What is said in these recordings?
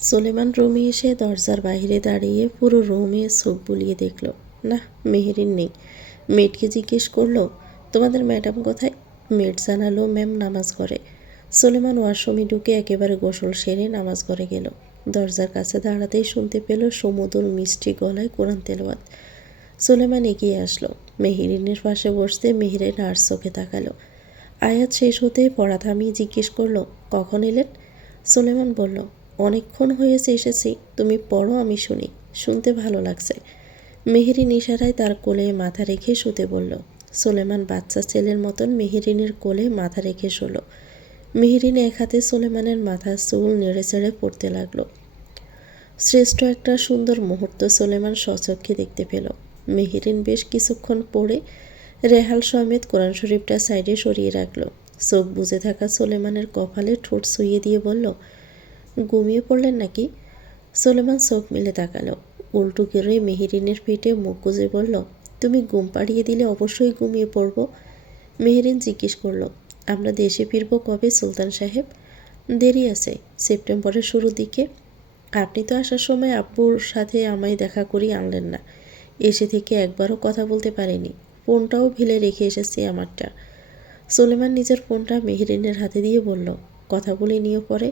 সুলেমান রুমে এসে দরজার বাইরে দাঁড়িয়ে পুরো রুমে চোখ বুলিয়ে দেখল, না মেহেরিন নেই। মেয়েটকে জিজ্ঞেস করলো, তোমাদের ম্যাডাম কোথায়? মেয়েট জানালো, ম্যাম নামাজ ঘরে। সুলেমান ওয়াশরুমে ঢুকে একেবারে গোসল সেরে নামাজ ঘরে গেল। দরজার কাছে দাঁড়াতেই শুনতে পেল সমুদর মিষ্টি গলায় কোরআন তেলাওয়াত। সুলেমান এগিয়ে আসলো, মেহেরিনের পাশে বসতে মেহেরিন আর চোখে তাকালো। আয়াত শেষ হতেই পড়া থামিয়ে জিজ্ঞেস করলো, কখন এলেন? সুলেমান বলল, অনেকক্ষণ হয়েছে এসেছি, তুমি পড়ো আমি শুনি, শুনতে ভালো লাগছে। মেহেরিন ইশারায় তার কোলে মাথা রেখে শুতে বলল। সুলেমান বাচ্চা ছেলের মতন মেহেরিনের কোলে মাথা রেখে শোল। মেহেরিন এক হাতে সুলেমানের মাথার চুল নেড়ে চেড়ে পড়তে লাগলো। শ্রেষ্ঠ একটা সুন্দর মুহূর্ত সুলেমান স্বচক্ষে দেখতে পেল। মেহেরিন বেশ কিছুক্ষণ পড়ে রেহাল সমেত কোরআন শরীফটা সাইডে সরিয়ে রাখল। চোখ বুজে থাকা সুলেমানের কপালে ঠোঁট ছুঁয়ে দিয়ে বলল, ঘুমিয়ে পড়লেন নাকি? সুলেমান চোখ মেলে তাকালো। উল্টো করে মেহেরিনের পিঠে মুখ গুজে বলল, তুমি ঘুম পাড়িয়ে দিলে অবশ্যই ঘুমিয়ে পড়ব। মেহেরিন জিজ্ঞেস করল, আমরা দেশে ফিরব কবে সুলতান সাহেব? দেরি আছে, সেপ্টেম্বরের শুরুর দিকে। আপনি তো আসার সময় আব্বুর সাথে আমায় দেখা করিয়ে আনলেন না। এসে থেকে একবারও কথা বলতে পারিনি, ফোনটাও ফেলে রেখে এসেছি আমারটা। সুলেমান নিজের ফোনটা মেহেরিনের হাতে দিয়ে বলল, কথা বলে নিয়ে পরে,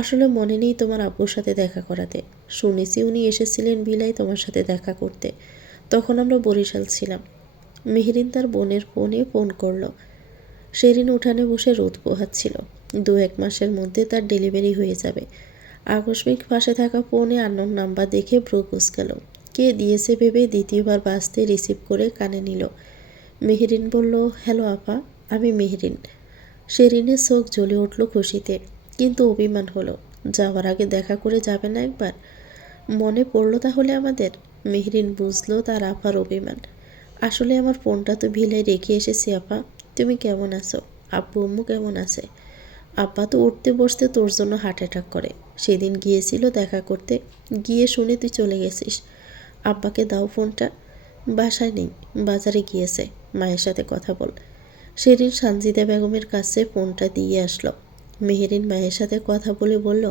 আসলে মনে নেই তোমার আব্বুর সাথে দেখা করাতে। শুনেছি উনি এসেছিলেন বিলাই তোমার সাথে দেখা করতে, তখন আমরা বরিশাল ছিলাম। মেহেরিন তার বোনের ফোনে ফোন করলো। শেরিন উঠানে বসে রোদ পোহাচ্ছিল। 2-1 মাসের মধ্যে তার ডেলিভারি হয়ে যাবে। আকস্মিক পাশে থাকা ফোনে আননোন নাম্বার দেখে ভ্রু কুঁচকাল। কে দিয়েছে ভেবে দ্বিতীয়বার বাজতে রিসিভ করে কানে নিল। মেহেরিন বলল, হ্যালো আপা, আমি মেহেরিন। শেরিনের চোখ জ্বলে উঠল খুশিতে, কিন্তু অভিমান হলো। যাওয়ার আগে দেখা করে যাবে না একবার? মনে পড়ল তাহলে আমাদের? মেহেরিন বুঝলো তার আপার অভিমান। আসলে আমার ফোনটা তো ভিলায় রেখে এসেছি আপা। তুমি কেমন আছো? আব্বু আম্মু কেমন আছে? আব্বা তো উঠতে বসতে তোর জন্য হার্ট অ্যাটাক করে। সেদিন গিয়েছিল দেখা করতে, গিয়ে শুনে তুই চলে গেছিস। আব্বাকে দাও ফোনটা। বাসায় নেই, বাজারে গিয়েছে, মায়ের সাথে কথা বল। শেরিন সানজিদা বেগমের কাছে ফোনটা দিয়ে আসলো। মেহেরিন মায়ের সাথে কথা বলে বলল,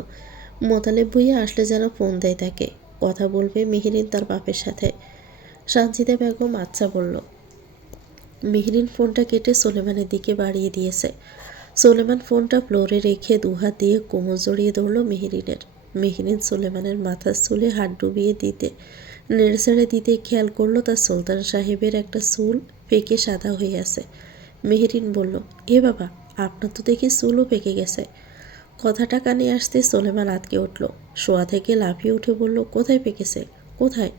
মোতালেব ভুইয়া আসলে যেন ফোন দেয় তাকে, কথা বলবে মেহেরিন তার বাপের সাথে। সানজিদা বেগম আচ্ছা বলল। মেহেরিন ফোনটা কেটে সোলেমানের দিকে বাড়িয়ে দিয়েছে। সোলেমান ফোনটা ফ্লোরে রেখে দুহাত দিয়ে কোমর জড়িয়ে ধরল মেহেরিনের। মেহেরিন সোলেমানের মাথার চুলে হাত ডুবিয়ে দিতে নেড়েচেড়ে দিতে খেয়াল করলো তার সুলতান সাহেবের একটা চুল পেকে সাদা হয়ে আছে। মেহেরিন বলল, এ বাবা, আপনার তো দেখি চুলও পেকে গেছে। কথাটা কানে আসতে সোলেমান আটকে উঠল। শোয়া থেকে লাফিয়ে উঠে বলল, কোথায় পেকেছে, কোথায়?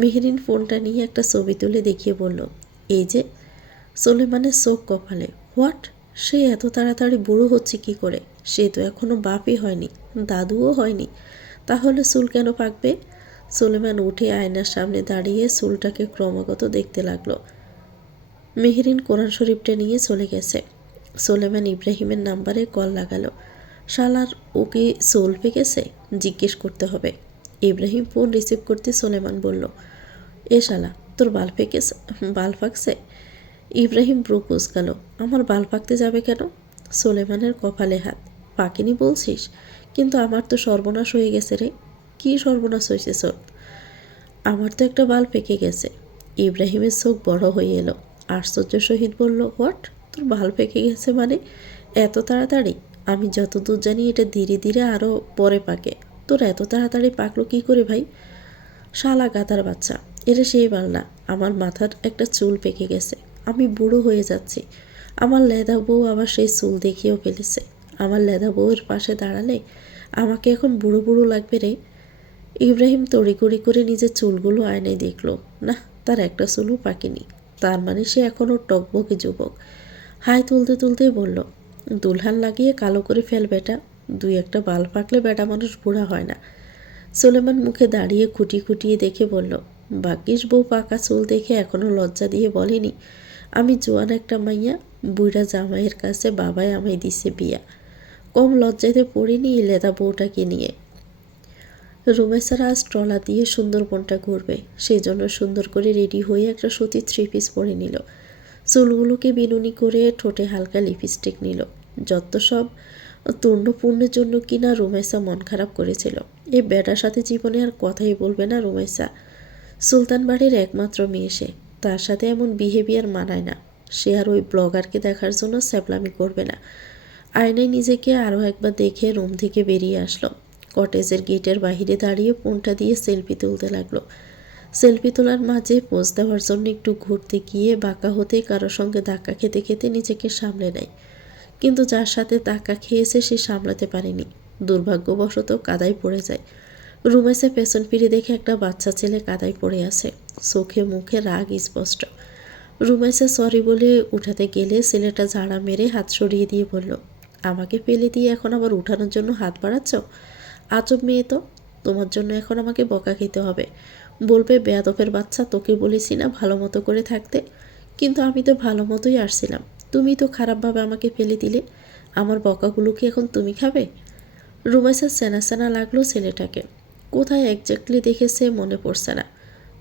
মেহেরিন ফোনটা নিয়ে একটা ছবি তুলে দেখিয়ে বলল, এই যে। সোলেমানের চোখ কপালে। হোয়াট? সে এত তাড়াতাড়ি বুড়ো হচ্ছে কি করে? সে তো এখনো বাপই হয়নি, দাদুও হয়নি, তাহলে চুল কেন পাকবে? সোলেমান উঠে আয়নার সামনে দাঁড়িয়ে চুলটাকে ক্রমাগত দেখতে লাগলো। মেহেরিন কোরআন শরীফটা নিয়ে চলে গেছে। সোলেমান ইব্রাহিমের নাম্বারে কল লাগালো। শালার ওকে চুল পেকেছে, জিজ্ঞেস করতে হবে। ইব্রাহিম ফোন রিসিভ করতে সোলেমান বলল, এ শালা, তোর বাল পেকেছে, বাল পাকছে? ইব্রাহিম ব্রু কুঁচকালো। আমার বাল পাকতে যাবে কেন? সোলেমানের কপালে হাত। পাকেনি বলছিস? কিন্তু আমার তো সর্বনাশ হয়ে গেছে রে। কি সর্বনাশ হয়েছে তোর? আমার তো একটা বাল পেকে গেছে। ইব্রাহিমের চোখ বড় হয়ে এলো। আশ্চর্য সহিত বলল, হোয়াট? তোর বাল পেকে গেছে মানে? এত তাড়াতাড়ি? আমি যতদূর জানি এটা ধীরে ধীরে আরও পরে পাকে। তোর এত তাড়াতাড়ি পাকলো কি করে ভাই? শালা গাধার বাচ্চা, এটা সেই বাল না, আমার মাথার একটা চুল পেকে গেছে। আমি বুড়ো হয়ে যাচ্ছি। আমার লেদা বউ আবার সেই চুল দেখিয়েও ফেলেছে। আমার লেদা বউয়ের পাশে দাঁড়ালে আমাকে এখন বুড়ো বুড়ো লাগবে রে। ইব্রাহিম তড়িঘড়ি করে নিজের চুলগুলো আয়নায় দেখল। না, তার একটা চুলও পাকেনি। তার মানে সে এখনও টকবকে যুবক। হাই তুলতে তুলতে বলল, দুলহান লাগিয়ে কালো করে ফেল বেটা। 2-1টা বাল পাকলে বেটা মানুষ বুড়া হয় না। সোলেমান মুখে দাঁড়িয়ে খুঁটি খুঁটিয়ে দেখে বলল, ভাগ্যিস বউ পাকা চুল দেখে এখনো লজ্জা দিয়ে বলেনি আমি জোয়ান একটা মাইয়া, বুড়া জামাইয়ের কাছে বাবাই আমায় দিছে বিয়া। কম লজ্জাতে পড়িনি লেদা বউটাকে নিয়ে। রুমেসারা আজ ট্রলা দিয়ে সুন্দরবনটা ঘুরবে, সেই জন্য সুন্দর করে রেডি হয়ে একটা সুতির 3 পিস পরে নিল। চুলগুলোকে বিনুনি করে ঠোঁটে হালকা লিপস্টিক নিল। যত সব তূর্ণপূর্ণের জন্য কিনা রুমেসা মন খারাপ করেছিল। এই বেটার সাথে জীবনে আর কথাই বলবে না রুমাইসা। সুলতান বাড়ির একমাত্র মেয়ে সে, তার সাথে এমন বিহেভিয়ার মানায় না। সে আর ওই ব্লগারকে দেখার জন্য স্যাপলামি করবে না। আয়নায় নিজেকে আরও একবার দেখে রুম থেকে বেরিয়ে আসলো। কটেজের গেটের বাইরে দাঁড়িয়ে ফোনটা দিয়ে সেলফি তুলতে লাগলো। সেলফি তোলার মাঝে পোজ দেওয়ার জন্য একটু ঘুরতে গিয়ে বাঁকা হতে কারোর সঙ্গে ধাক্কা খেতে খেতে নিজেকে সামলে নেয়। কিন্তু যার সাথে ধাক্কা খেয়েছে সে সামলাতে পারেনি, দুর্ভাগ্যবশত কাদায় পড়ে যায়। রুমেসে পেছন ফিরে দেখে একটা বাচ্চা ছেলে কাদায় পড়ে আছে, চোখে মুখে রাগ স্পষ্ট। রুমেসে সরি বলে উঠাতে গেলে ছেলেটা ঝাড়া মেরে হাত সরিয়ে দিয়ে বলল, আমাকে ফেলে দিয়ে এখন আবার উঠানোর জন্য হাত বাড়াচ্ছ? আজব মেয়ে তো, তোমার জন্য এখন আমাকে বকা খেতে হবে। বলবে বেয়াদফের বাচ্চা, তোকে বলেছি না ভালো মতো করে থাকতে। কিন্তু আমি তো ভালো মতোই আসছিলাম, তুমি তো খারাপভাবে আমাকে ফেলে দিলে। আমার বকাগুলো কি এখন তুমি খাবে? রুমেসের সেনা সেনা লাগলো ছেলেটাকে। কোথায় একজাক্টলি দেখেছে মনে পড়ছে না।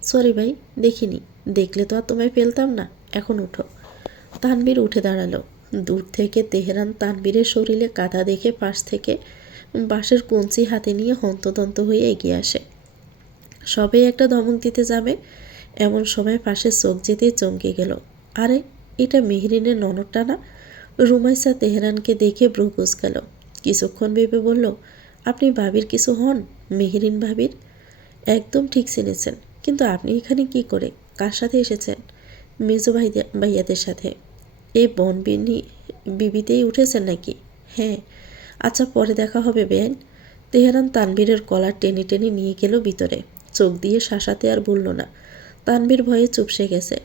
সরি ভাই, দেখিনি। দেখলে তো আর তোমায় ফেলতাম না। এখন উঠো। তানবীর উঠে দাঁড়ালো। দূর থেকে তেহরান তানবীরের শরীরে কাদা দেখে পাশ থেকে বাঁশের কঞ্চি হাতে নিয়ে হন্তদন্ত হয়ে এগিয়ে আসে। সবাই একটা ধমক দিতে যাবে, এমন সময় পাশে চোখ যেতেই চমকে গেল। আরে, এটা মেহরিনের ননদটা না? রুমাইসা তেহরানকে দেখে ব্রু কুঁচকাল। কিছুক্ষণ ভেবে বলল, আপনি ভাবির কিছু হন? মেহরিন ভাবির? একদম ঠিক চিনেছেন, কিন্তু আপনি এখানে কি করে, কার সাথে এসেছেন? মেজো ভাইয়াদের সাথে। এই বনবিনী বিবিতেই উঠেছেন নাকি? হ্যাঁ। আচ্ছা, পরে দেখা হবে বেআইন। তেহরান তানবীরের কলার টেনে টেনে নিয়ে গেল ভিতরে। চোখ দিয়ে শাসাতে আর বলল না। তানবীর ভয়ে চুপসে গেছে।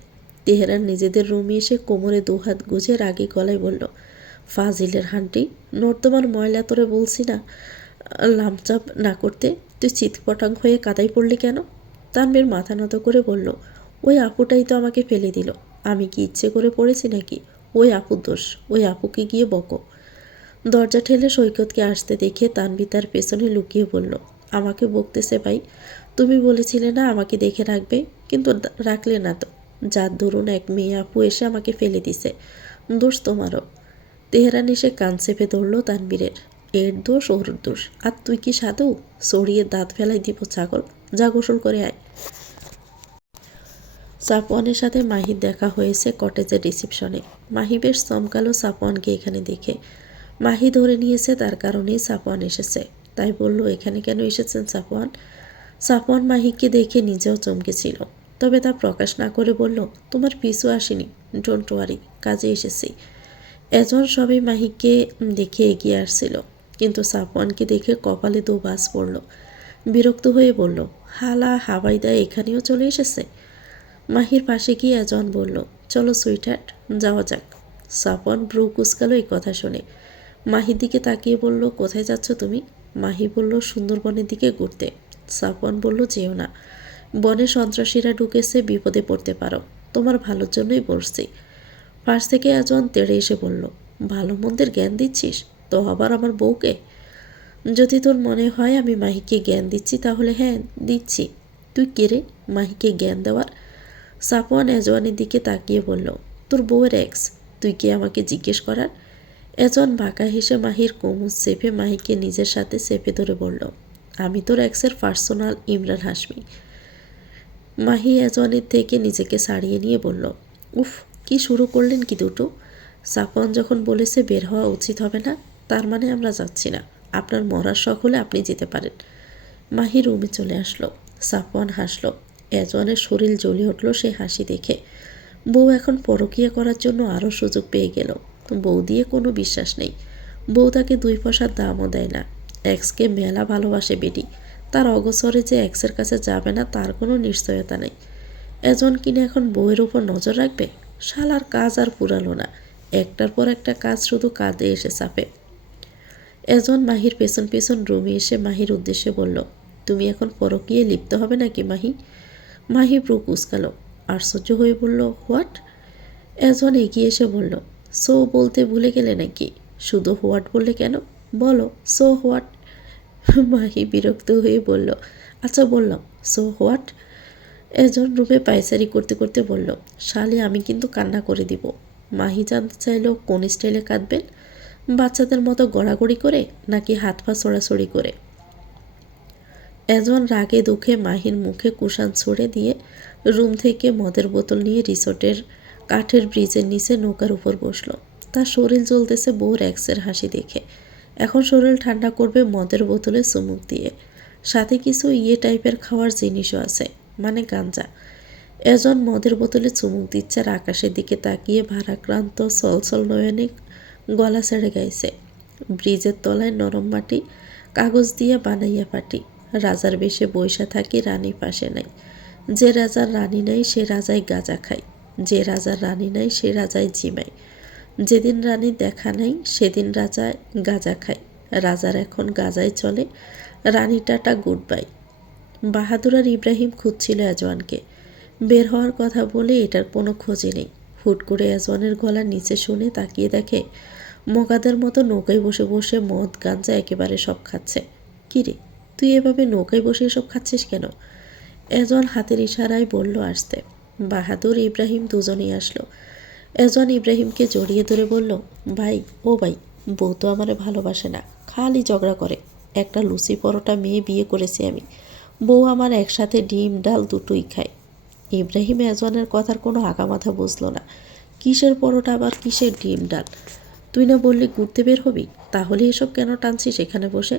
তেহরান নিজেদের রুমে এসে কোমরে দুহাত গুজে রাগী গলায় বলল, ফাজিলের হান্টি, নর্দমার ময়লা তোরে বলছি না লামচাপ না করতে, তুই চিৎপটাং হয়ে কাদায় পড়লি কেন? তানবীর মাথা নত করে বলল, ওই আপুটাই তো আমাকে ফেলে দিল। আমি কি ইচ্ছে করে পড়েছি নাকি? ওই আপুর দোষ, ওই আপুকে গিয়ে বকো। দরজা ঠেলে সৈকতকে আসতে দেখে তানবী তার পেছনে লুকিয়ে বলল, আমাকে বকতেছে ভাই? তুমি বলেছিলে না আমাকে দেখে রাখবে, কিন্তু রাখলে না তো। যার দরুন এক মেয়ে আপু এসে আমাকে ফেলে দিছে, দোষ তোমারও। তেহরান এসে কান চেপে ধরল তানবীরের। এর দোষ ওর দোষ, আর তুই কি সাধু? সরিয়ে দাঁত ফেলাই দিব ছাগল, যা গোসল করে আয়। সাফওয়ানের সাথে মাহির দেখা হয়েছে কটেজের রিসিপশনে। মাহি বেশ চমকালো সাফওয়ানকে এখানে দেখে। মাহি ধরে নিয়েছে তার কারণেই সাফওয়ান এসেছে, তাই বলল, এখানে কেন এসেছেন সাফওয়ান? সাফওয়ান মাহিকে দেখে নিজেও চমকেছিল, তবে তা প্রকাশ না করে বলল, তোমার পিছু আসেনি, ডোন্ট ওয়ারি, কাজে এসেছি। এজন সবাই মাহিকে দেখে এগিয়ে আসছিল, কিন্তু সাফওয়ানকে দেখে কপালে দু বাজ পড়ল। বিরক্ত হয়ে বলল, হালা হাওয়াইদা এখানেও চলে এসেছে। মাহির পাশে গিয়ে এজন বলল, চলো সুইটহার্ট, যাওয়া যাক। সাফওয়ান ব্রু কুচকালো এই কথা শুনে। মাহির দিকে তাকিয়ে বলল, কোথায় যাচ্ছ তুমি? মাহি বলল, সুন্দরবনের দিকে ঘুরতে। সাফওয়ান বলল, যেও না, বনে সন্ত্রাসীরা ঢুকেছে, বিপদে পড়তে পারো। তোমার ভালোর জন্যই বলছি। পাশ থেকে এজন তেড়ে এসে বলল, ভালো মন্দের জ্ঞান দিচ্ছিস তো আবার আমার বউকে? যদি তোর মনে হয় আমি মাহিকে জ্ঞান দিচ্ছি, তাহলে হ্যাঁ দিচ্ছি। তুই কে রে মাহিকে জ্ঞান দেওয়ার? সাফওয়ান এজওয়ানের দিকে তাকিয়ে বলল, তোর বউয়ের এক্স, তুই কি আমাকে জিজ্ঞেস করার? এজন বাঁকা হেসে মাহির কোমর চেপে মাহিকে নিজের সাথে চেপে ধরে বলল, আমি তোর এক্সের পার্সোনাল ইমরান হাশমি। মাহি এজওয়ানের থেকে নিজেকে ছাড়িয়ে নিয়ে বলল, উফ, কি শুরু করলেন কি দুটো? সাফওয়ান যখন বলেছে বের হওয়া উচিত হবে না, তার মানে আমরা যাচ্ছি না। আপনার মরার শখ হলে আপনি যেতে পারেন। মাহি রুমে চলে আসলো। সাফওয়ান হাসল। এজওয়ানের শরীর জ্বলে উঠল সে হাসি দেখে। বউ এখন পরকীয়া করার জন্য আরও সুযোগ পেয়ে গেল। বউ দিয়ে কোনো বিশ্বাস নেই। বউ তাকে 2 পয়সার দামও দেয় না। এক্সকে মেলা ভালোবাসে বেটি, তার অগোচরে যে এক্সের কাছে যাবে না তার কোনো নিশ্চয়তা নেই। এজন কিনে এখন বউয়ের উপর নজর রাখবে? শালার কাজ আর পুরালো না, একটার পর একটা কাজ শুধু কাঁদে এসে চাপে। এজন মাহির পেছন পেছন রুমে এসে মাহির উদ্দেশ্যে বলল, তুমি এখন পরকীয়ায় লিপ্ত হবে নাকি মাহি? মাহি ব্রু কুঁচকালো, আশ্চর্য হয়ে বলল, হোয়াট? এজন এগিয়ে এসে বলল, সো বলতে ভুলে গেলে নাকি? শুধু হোয়াট বললে কেন? বলো সো হোয়াট। মাহি বিরক্ত হয়ে বলল, আচ্ছা বললাম, সো হোয়াট। এজন রুমে পায়চারি করতে করতে বলল, শালি আমি কিন্তু কান্না করে দিব। মাহি জানতে চাইল, কোন স্টাইলে কাঁদবেন? বাচ্চাদের মতো গড়াগড়ি করে নাকি হাত পা ছড়াছড়ি করে? এজন রাগে দুঃখে মাহির মুখে কুশান ছুড়ে দিয়ে রুম থেকে মদের বোতল নিয়ে রিসোর্টের কাঠের ব্রিজের নিচে নৌকার উপর বসলো। তার শরীর জ্বলতেছে বউর এক্সের হাসি দেখে। এখন শরীর ঠান্ডা করবে মদের বোতলে চুমুক দিয়ে। সাথে কিছু টাইপের খাওয়ার জিনিসও আছে, মানে গাঞ্জা। এজন মদের বোতলে চুমুক দিচ্ছে আর আকাশের দিকে তাকিয়ে ভারাক্রান্ত সলসল নয়নে গলা ছেড়ে গাইছে। ব্রিজের তলায় নরম মাটি, কাগজ দিয়ে বানাইয়া পাটি। রাজার বেশে বইসা থাকি, রানী পাশে নাই। যে রাজার রানী নাই সে রাজায় গাঁজা খায়, যে রাজার রানী নাই সে রাজায় জিমায়। যেদিন রানীর দেখা নাই সেদিন রাজায় গাঁজা খায়। রাজার এখন গাঁজায় চলে, রানী টাটা গুড বাই। বাহাদুর আর ইব্রাহিম খুঁজছিল এজওয়ানকে। বের হওয়ার কথা বলে এটার কোনো খোঁজই নেই। হুট করে এজওয়ানের গলার নিচে শুনে তাকিয়ে দেখে মগাদের মতো নৌকায় বসে বসে মদ গাঞ্জা একেবারে সব খাচ্ছে। কিরে, তুই এভাবে নৌকায় বসে এসব খাচ্ছিস কেন? এজওয়ান হাতের ইশারায় বলল আসতে। বাহাদুর ইব্রাহিম দুজনেই আসলো। এজওয়ান ইব্রাহিমকে জড়িয়ে ধরে বলল, ভাই ও ভাই, বউ তো আমারে ভালোবাসে না, খালি ঝগড়া করে। একটা লুচি পরোটা মেয়ে বিয়ে করেছি আমি, বউ আমার একসাথে ডিম ডাল দুটোই খায়। ইব্রাহিম এজওয়ানের কথার কোনো আগামাথা বুঝল না। কিসের পরোটা আবার কিসের ডিম ডাল? তুই না বললি ঘুরতে বের হবি, তাহলে এসব কেন টানছিস এখানে বসে?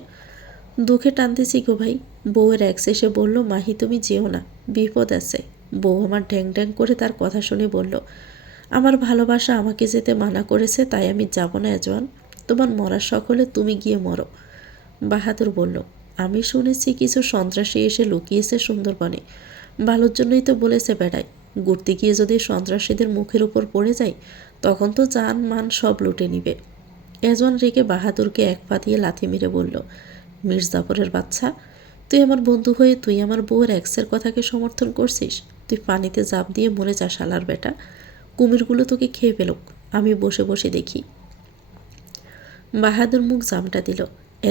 দুঃখে টানতেছি গো ভাই। বউয়ের এক্স এসে বলল, মাহি তুমি যেও না, বিপদ আছে। বউ আমার ঢ্যাং ঢ্যাং করে তার কথা শুনে বলল, আমার ভালোবাসা আমাকে যেতে মানা করেছে, তাই আমি যাব না এজওয়ান। তোমার মরার শখ হলে তুমি গিয়ে মরো। বাহাদুর বলল, আমি শুনেছি কিছু সন্ত্রাসী এসে লুকিয়েছে সুন্দরবনে। ভালোর জন্যই তো বলেছে বেড়ায়। ঘুরতে গিয়ে যদি সন্ত্রাসীদের মুখের উপর পড়ে যায়, তখন তো জান মান সব লুটে নিবে। এজওয়ান রেগে বাহাদুরকে এক পা দিয়ে লাথি মেরে বলল, মির্জাফরের বাচ্চা, তুই আমার বন্ধু হয়ে তুই আমার বউয়ের এক্সের কথাকে সমর্থন করছিস? তুই পানিতে জাপ দিয়ে মরে যা শালার বেটা। কুমিরগুলো তোকে খেয়ে ফেলুক, আমি বসে বসে দেখি। বাহাদুর মুখ জামটা দিল।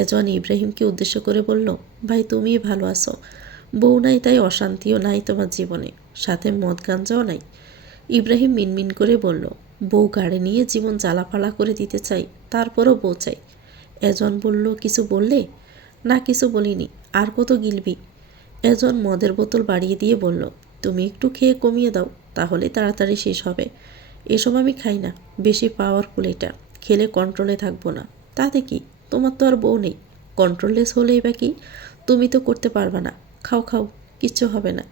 এজওয়ান ইব্রাহিমকে উদ্দেশ্য করে বলল, ভাই তুমি ভালো আছো, বউ নাই তাই অশান্তিও নাই তোমার জীবনে, সাথে মদ গাঞ্জাও নাই। ইব্রাহিম মিনমিন করে বলল, বউ গাড়ি নিয়ে জীবন জ্বালাপালা করে দিতে চাই, তারপরও বউ চাই। এজওয়ান বলল, কিছু বললে? না কিছু বলিনি, আর কত গিলবি? এজওয়ান মদের বোতল বাড়িয়ে দিয়ে বলল, তুমি একটু খেয়ে কমিয়ে দাও, তাহলে তাড়াতাড়ি শেষ হবে। এসব আমি খাই না, বেশি পাওয়ারফুল এটা, খেলে কন্ট্রোলে থাকবো না। তাতে কি, তোমার তো আর বউ নেই, কন্ট্রোললেস হলেই বা কি, তুমি তো করতে পারবে না। খাও খাও, কিচ্ছু হবে না।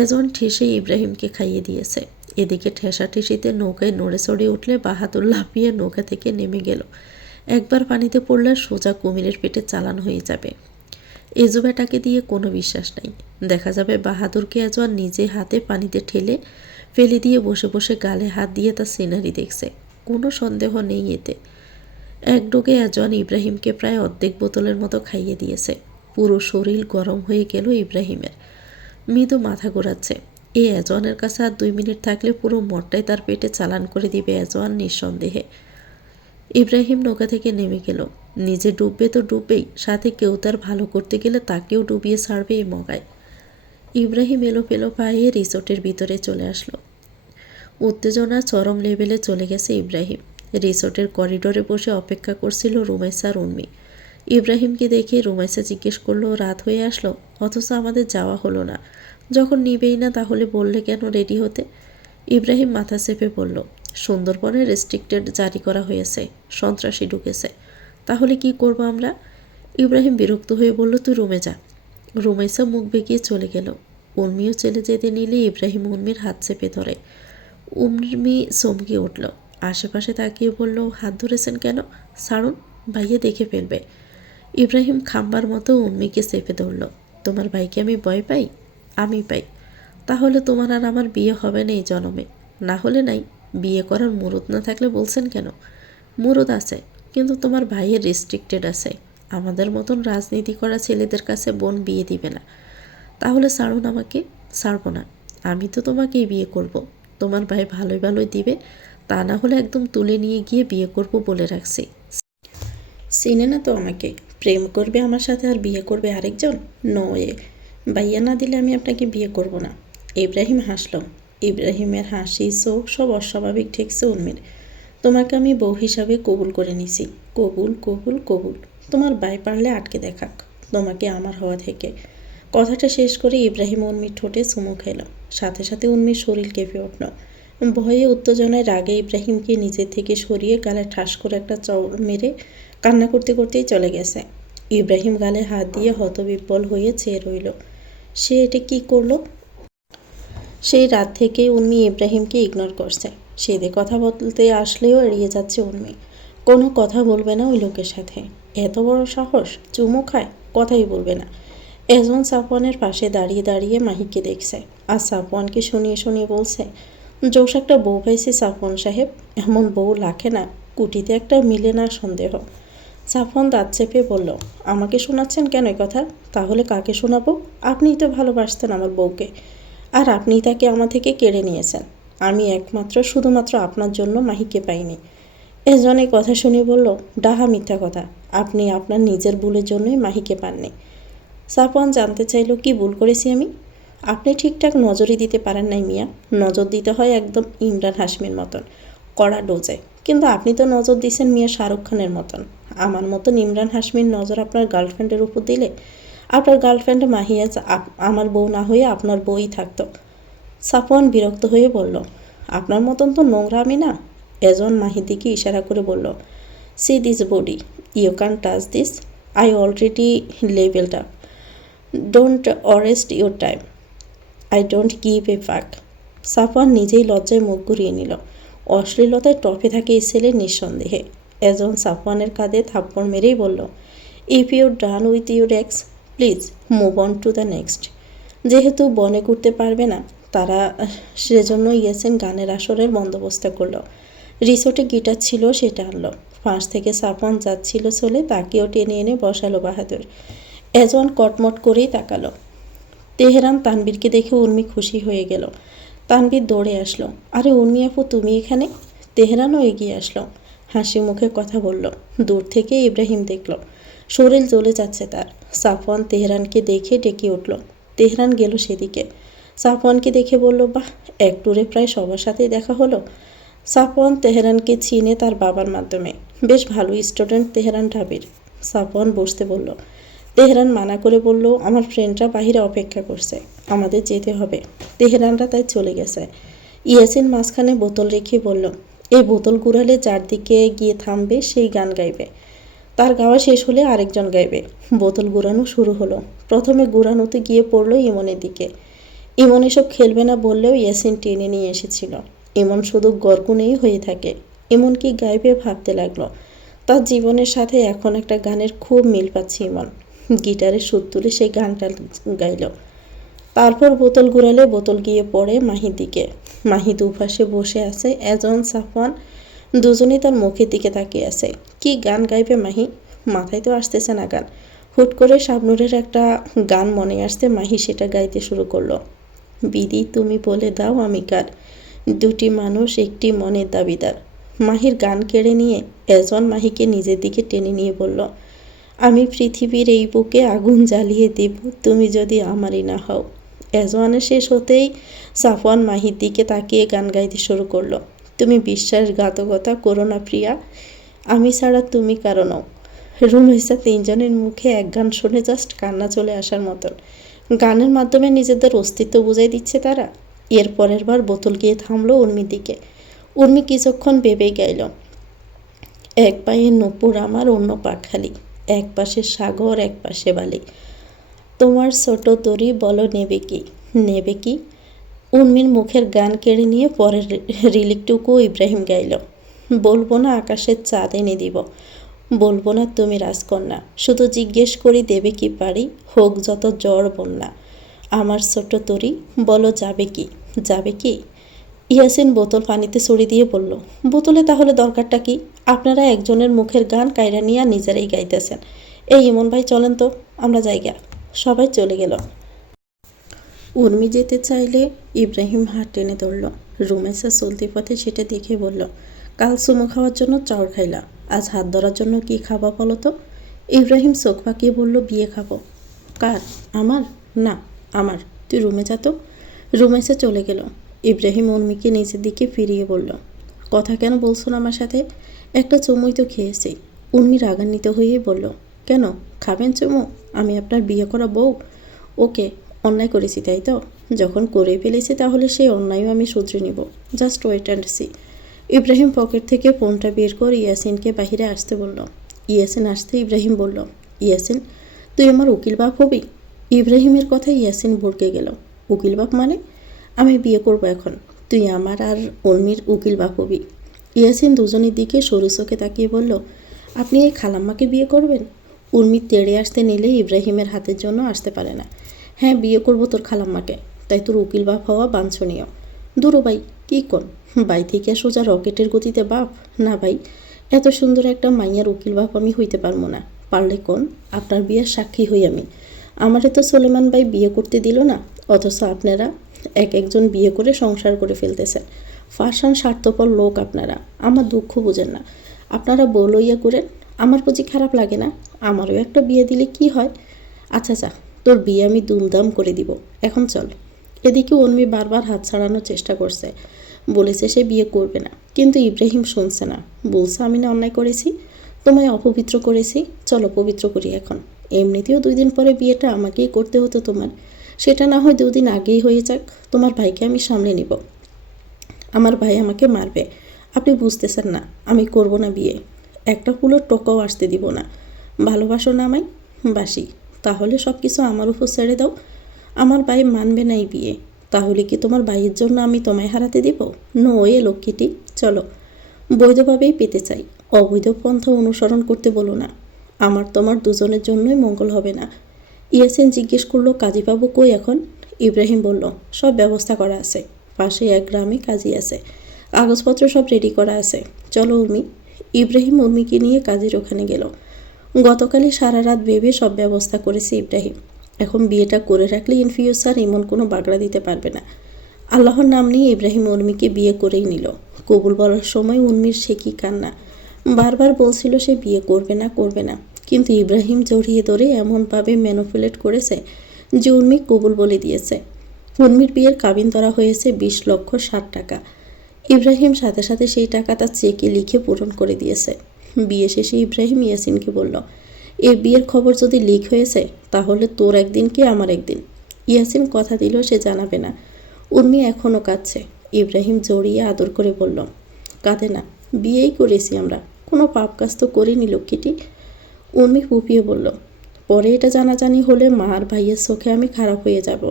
এজন ঠেসে ইব্রাহিমকে খাইয়ে দিয়েছে। এদিকে ঠেসাঠেসিতে নৌকায় নড়ে চড়ে উঠলে বাহাদুর লাফিয়ে নৌকা থেকে নেমে গেল। একবার পানিতে পড়লে সোজা কুমিরের পেটে চালান হয়ে যাবে। এজুবেটাকে দিয়ে কোনো বিশ্বাস নাই। দেখা যাবে বাহাদুরকে এজওয়ান নিজে হাতে পানিতে ঠেলে ফেলে দিয়ে বসে বসে গালে হাত দিয়ে তার সিনারি দেখছে। কোনো সন্দেহ নেই এতে। এক ডোগে এজওয়ান ইব্রাহিমকে প্রায় অর্ধেক বোতলের মতো খাইয়ে দিয়েছে। পুরো শরীর গরম হয়ে গেল ইব্রাহিমের। মৃদু মাথা ঘোরাচ্ছে। এই এজওয়ানের কাছে আর 2 মিনিট থাকলে পুরো মঠটাই তার পেটে চালান করে দিবে এজওয়ান নিঃসন্দেহে। ইব্রাহিম নৌকা থেকে নেমে গেল। নিজে ডুববে তো ডুববেই, সাথে কেউ তার ভালো করতে গেলে তাকেও ডুবিয়ে ছাড়বে এই মগায়। ইব্রাহিম এলোপেলো পায়ে রিসোর্টের ভিতরে চলে আসলো। উত্তেজনা চরম লেভেলে চলে গেছে ইব্রাহিম। রিসোর্টের করিডোরে বসে অপেক্ষা করছিল রুমাইসা আর উর্মি। ইব্রাহিমকে দেখে রুমাইসা জিজ্ঞেস করলো, রাত হয়ে আসলো, অথচ আমাদের যাওয়া হলো না। যখন নিবেই না তাহলে বললে কেন রেডি হতে? ইব্রাহিম মাথা চেপে বলল, সুন্দরবনে রেস্ট্রিক্টেড জারি করা হয়েছে, সন্ত্রাসী ঢুকেছে। তাহলে কি করব আমরা? ইব্রাহিম বিরক্ত হয়ে বলল, তুই রুমে যা। রুমাইসা মুখ বেঁকিয়ে চলে গেল। উর্মিও চলে যেতে নিলে ইব্রাহিম উর্মির হাত চেপে ধরে। উর্মি চমকে উঠল। আশেপাশে তাকিয়ে বলল, হাত ধরেছেন কেন? ছাড়ুন, ভাইয়া দেখে ফেলবে। ইব্রাহিম খাম্বার মতো উর্মিকে চেপে ধরল। তোমার ভাইকে আমি ভয় পাই? আমি পাই। তাহলে তোমার আর আমার বিয়ে হবে না এই জন্মে। না হলে নাই, বিয়ে করার মুরুদ না থাকলে বলছেন কেন? মুরুদ আছে, কিন্তু তোমার ভাইয়ের রেস্ট্রিক্টেড আছে। আমাদের মতন রাজনীতি করা ছেলেদের কাছে বোন বিয়ে দিবে না। তাহলে ছাড়ুন আমাকে। ছাড়বো না, আমি তো তোমাকেই বিয়ে করব। তোমার ভাই ভালোই ভালোই দিবে, তা না হলে একদম তুলে নিয়ে গিয়ে বিয়ে করব বলে রাখছি। চিনে না তো আমাকে, প্রেম করবে আমার সাথে আর বিয়ে করবে আরেকজন? নয়, ভাইয়া না দিলে আমি আপনাকে বিয়ে করব না। ইব্রাহিম হাসল। ইব্রাহিমের হাসি চোখ সব অস্বাভাবিক ঠেকছে উর্মির। তোমাকে আমি বউ হিসাবে কবুল করে নিছি। কবুল কবুল কবুল। তোমার ভাই পারলে আটকে দেখাক তোমাকে আমার হওয়া থেকে। কথাটা শেষ করে ইব্রাহিম উর্মির ঠোঁটে চুমু খেল। সাথে সাথে উর্মির শরীর কেঁপে উঠল। ভয়ে উত্তেজনায় রাগে ইব্রাহিমকে নিজের থেকে সরিয়ে গালে ঠাস করে একটা চড় মেরে কান্না করতে করতেই চলে গেছে। ইব্রাহিম গালে হাত দিয়ে হতবিহ্বল হয়ে চেয়ে রইল। সে এটা কি করলো? সেই রাত থেকে উর্মি ইব্রাহিমকে ইগনোর করছে। সেদে কথা বলতে আসলেও এড়িয়ে যাচ্ছে উর্মি। কোনো কথা বলবে না ওই লোকের সাথে। এত বড় সাহস! চুমু খায়, কথাই বলবে না। একজন সাফওয়ানের পাশে দাঁড়িয়ে দাঁড়িয়ে মাহিকে দেখছে, আর সাফওয়ানকে শুনিয়ে শুনিয়ে বলছে, জোশ একটা বউ পাইছে সাফওয়ান সাহেব, এমন বউ লাখে না, কুটিতে একটা মিলে না সন্দেহ। সাফওয়ান দাঁত চেপে বলল, আমাকে শোনাচ্ছেন কেন এই কথা? তাহলে কাকে শোনাবো? আপনিই তো ভালোবাসতেন আমার বউকে, আর আপনিই তাকে আমার থেকে কেড়ে নিয়েছেন। আমি একমাত্র শুধুমাত্র আপনার জন্য মাহিকে পাইনি। এজন এই কথা শুনে বলল, ডাহা মিথ্যা কথা, আপনি আপনার নিজের ভুলের জন্যই মাহিকে পাননি। সাফওয়ান জানতে চাইল, কি ভুল করেছি আমি? আপনি ঠিকঠাক নজরই দিতে পারেন নাই মিয়া। নজর দিতে হয় একদম ইমরান হাশমির মতন, কড়া ডোজে। কিন্তু আপনি তো নজর দিয়েছেন মিয়া শাহরুখ খানের মতন। আমার মতন ইমরান হাশমির নজর আপনার গার্লফ্রেন্ডের উপর দিলে আপনার গার্লফ্রেন্ড মাহিয়া আমার বউ না হয়ে আপনার বউই থাকতো। সাফওয়ান বিরক্ত হয়ে বলল, আপনার মতন তো নোংরা আমি না। এজন মাহির দিকে ইশারা করে বলল, see this body, you can touch this, I already levelled up, don't waste your time, I don't give a fuck. Safwan নিজেই লজ্জায় মুখ ঘুরিয়ে নিল। অশ্লীলতায় টপে থাকে এই ছেলে নিঃসন্দেহে। এজন সাফওয়ানের কাঁধে থাপ্পড় মেরেই বলল, if you done with your ex, please move on to the next. যেহেতু বনে করতে পারবে না, তারা সেজন্য ইয়াসিন গানের আসরের বন্দোবস্ত করলো। রিসোর্টে গিটার ছিল, সেটা আনলো। পাশ থেকে সাফওয়ান যাচ্ছিল চলে, তাকেও টেনে এনে বসালো বাহাদুর। এজন কটমট করেই তাকালো। তেহরান তানবীরকে দেখে উর্মি খুশি হয়ে গেল। তানবীর দৌড়ে আসলো, আরে উর্মি আপু, তুমি এখানে? তেহরানও এগিয়ে আসলো, হাসি মুখে কথা বলল। দূর থেকে ইব্রাহিম দেখল, শরীর জ্বলে যাচ্ছে তার। সাফওয়ান তেহরানকে দেখে ডেকে উঠল। তেহরান গেল সেদিকে। সাফওয়ানকে দেখে বলল, বাহ, এক ট্যুরে প্রায় সবার সাথেই দেখা হলো। সাফওয়ান তেহরানকে চিনে তার বাবার মাধ্যমে। বেশ ভালো স্টুডেন্ট তেহরান ঢাবির। সাফওয়ান বসতে বলল। তেহরান মানা করে বলল, আমার ফ্রেন্ডরা বাহিরে অপেক্ষা করছে, আমাদের যেতে হবে। তেহরানরা তাই চলে গেছে। ইয়াসিন মাঝখানে বোতল রেখে বলল, এই বোতল ঘুরালে যার দিকে গিয়ে থামবে সেই গান গাইবে। তার গাওয়া শেষ হলে আরেকজন গাইবে। বোতল ঘুরানো শুরু হলো। প্রথমে ঘুরানোতে গিয়ে পড়ল ইমনের দিকে। ইমন এসব খেলবে না বললেও ইয়াসিন টেনে নিয়ে এসেছিল। ইমন শুধু গর্গুনেই হয়ে থাকে। ইমন কি গাইবে ভাবতে লাগলো। তার জীবনের সাথে এখন একটা গানের খুব মিল পাচ্ছে ইমন। গিটারে সুর তুলে সেই গানটা গাইল। তারপর বোতল ঘুরালে বোতল গিয়ে পড়ে মাহির দিকে। মাহি দুপাশে বসে আছে, এজন সাফওয়ান দুজনেই তার মুখের দিকে তাকিয়ে আছে। কি গান গাইবে মাহি? মাথায় তো আসতেছে না গান। হুট করে শাবনূরের একটা গান মনে আসতে মাহি সেটা গাইতে শুরু করলো। বিধি তুমি বলে দাও আমি কার, দুটি মানুষ একটি মনের দাবিদার। মাহির গান কেড়ে নিয়ে এজন মাহিকে নিজের দিকে টেনে নিয়ে বলল, আমি পৃথিবীর এই বুকে আগুন জ্বালিয়ে দেব তুমি যদি আমারই না হও। এজওয়ানে শেষ হতেই সাফওয়ান মাহির দিকে তাকিয়ে গান গাইতে শুরু করলো। তুমি বিশ্বাসঘাতকতা করো না প্রিয়া, আমি ছাড়া তুমি কারো নও। রুমেসা তিনজনের মুখে এক গান শুনে জাস্ট কান্না চলে আসার মতন। গানের মাধ্যমে নিজেদের অস্তিত্ব বুঝাই দিচ্ছে তারা। এর পরের বার বোতল গিয়ে থামলো উর্মির দিকে। উর্মি কিছুক্ষণ ভেবেই গাইল, এক পায়ে নূপুর আমার, অন্য পা খালি, এক পাশে সাগর এক পাশে বালি, তোমার ছোট তরি বলো নেবে কি, নেবে কি। উর্মির মুখের গান কেড়ে নিয়ে পরের রিলিকটুকু ইব্রাহিম গাইল। বলবো না আকাশের চাঁদ এনে দিব, বলবো না তুমি রাজকন্যা, শুধু জিজ্ঞেস করি দেবে কি পারি, হোক যত জ্বর বন্যা, আমার ছোট তরি বলো যাবে কি, যাবে কি। ইয়াসিন বোতল পানিতে ছড়িয়ে দিয়ে বলল, বোতলে তাহলে দরকারটা কি? আপনারা একজনের মুখের গান কায়রা নিয়ে নিজেরাই গাইতেছেন। এই ইমন ভাই চলেন তো, আমরা জায়গা। সবাই চলে গেল। উর্মি যেতে চাইলে ইব্রাহিম হাত টেনে ধরল। রুমেসা চলতি পথে সেটা দেখে বলল, কাল সুমো খাওয়ার জন্য চড় খাইলা, আজ হাত ধরার জন্য কি খাবা বলো তো? ইব্রাহিম চোখ পাকিয়ে বলল, বিয়ে খাবো। কার? আমার? না, আমার। তুই রুমে যা তো। রুমেসা চলে গেল। ইব্রাহিম উর্মিকে নিচের দিকে ফিরিয়ে বলল, কথা কেন বলছো না আমার সাথে? একটা চুমুই তো খেয়েছি। উর্মি রাগান্বিত হয়ে বলল, কেন খাবেন চুমু? আমি আপনার বিয়ে করা বউ। ওকে, অন্যায় করেছি তাই তো? যখন করে ফেলেছি তাহলে সেই অন্যায়ও আমি শুধরে নিব। Just wait and see. Ibrahim pocket থেকে ফোনটা বের করে ইয়াসিনকে বাহিরে আসতে বলল। ইয়াসিন আসতে ইব্রাহিম বলল, ইয়াসিন, তুই আমার উকিল বাপ হবি? ইব্রাহিমের কথায় ইয়াসিন ভড়কে গেল। উকিল বাপ মানে? আমি বিয়ে করব এখন, তুই আমার আর উর্মির উকিল বাপ হবি। ইয়াসিন দুজনের দিকে সরু চোখে তাকিয়ে বলল, আপনি এই খালাম্মাকে বিয়ে করবেন? উর্মি তেড়ে আসতে নিলে ইব্রাহিমের হাতের জন্য আসতে পারে না। হ্যাঁ, বিয়ে করব তোর খালাম্মাকে, তাই তোর উকিল বাপ হওয়া বাঞ্ছনীয়। দুরু ভাই, কী কোন বাই থেকে সোজা রকেটের গতিতে বাপ? না ভাই, এত সুন্দর একটা মাইয়ার উকিল বাপ আমি হইতে পারবো না। পারলে কোন, আপনার বিয়ের সাক্ষী হই আমি। আমারে তো সোলেমান ভাই বিয়ে করতে দিল না, অথচ আপনারা এক একজন বিয়ে করে সংসার করে ফেলতেছেন। ফাঁসান স্বার্থপর লোক আপনারা, আমার দুঃখ বোঝেন না। আপনারা বলইয়া করেন, আমার বুঝি খারাপ লাগে না? আমারও একটা বিয়ে দিলে কি হয়? আচ্ছা আচ্ছা, তোর বিয়ে আমি দুমদাম করে দিব, এখন চল। এদিকে উর্মি বারবার হাত ছাড়ানোর চেষ্টা করছে, বলেছে সে বিয়ে করবে না, কিন্তু ইব্রাহিম শুনছে না। বলছে, আমি না অন্যায় করেছি, তোমায় অপবিত্র করেছি, চলো পবিত্র করি এখন। এমনিতেও 2 দিন পরে বিয়েটা আমাকেই করতে হতো তোমার, সেটা না হয় 2 দিন আগেই হয়ে যাক, তোমার ভাইকে আমি সামলে নিব। আমার ভাই আমাকে মারবে, আপনি বুঝতেছেন না? আমি করব না বিয়ে, একটা ফুলের টোকাও আসতে দিব না। ভালোবাসো না আমায়? বাসি, তাহলে সব কিছু আমার উপর ছেড়ে দাও। আমার ভাই মানবে না এই বিয়ে, তাহলে কি তোমার ভাইয়ের জন্য আমি তোমায় হারাতে দিব? নো এ লক্ষ্মীটি, চলো। বৈধভাবেই পেতে চাই, অবৈধ পন্থা অনুসরণ করতে বলো না। আমার তোমার দুজনের জন্যই মঙ্গল হবে না। ইয়াসিন জিজ্ঞেস করলো, কাজী বাবু কই এখন? ইব্রাহিম বলল, সব ব্যবস্থা করা আছে, পাশে এক গ্রামে কাজী আছে, কাগজপত্র সব রেডি করা আছে, চলো উর্মি। ইব্রাহিম উর্মিকে নিয়ে কাজীর ওখানে গেল। গতকালই সারা রাত ভেবে সব ব্যবস্থা করেছে ইব্রাহিম, এখন বিয়েটা করে রাখলে ইন ফিউচার এমন কোনো বাগড়া দিতে পারবে না। আল্লাহর নাম নিয়ে ইব্রাহিম উর্মিকে বিয়ে করেই নিল। কবুল বলার সময় উর্মির সে কি কান্না! বারবার বলছিল সে বিয়ে করবে না করবে না, কিন্তু ইব্রাহিম জড়িয়ে ধরে এমনভাবে ম্যানিপুলেট করেছে যে উর্মি কবুল বলে দিয়েছে। উর্মির বিয়ের কাবিন ধরা হয়েছে 20,60,000 টাকা। ইব্রাহিম সাথে সাথে সেই টাকা তার চেকে লিখে পূরণ করে দিয়েছে। বিয়ে শেষে ইব্রাহিম ইয়াসিনকে বলল, এই বিয়ের খবর যদি লিক হয়েছে তাহলে তোর একদিন কি আমার একদিন। ইয়াসিন কথা দিল সে জানাবে না। উর্মি এখনও কাঁদছে। ইব্রাহিম জড়িয়ে আদর করে বলল, কাঁদে না, বিয়েই করেছি আমরা, কোনো পাপ কাজ তো করিনি লক্ষ্মীটি। উর্মি ফুপিয়ে বলল, পরে এটা জানাজানি হলে মা আর ভাইয়ের চোখে আমি খারাপ হয়ে যাব।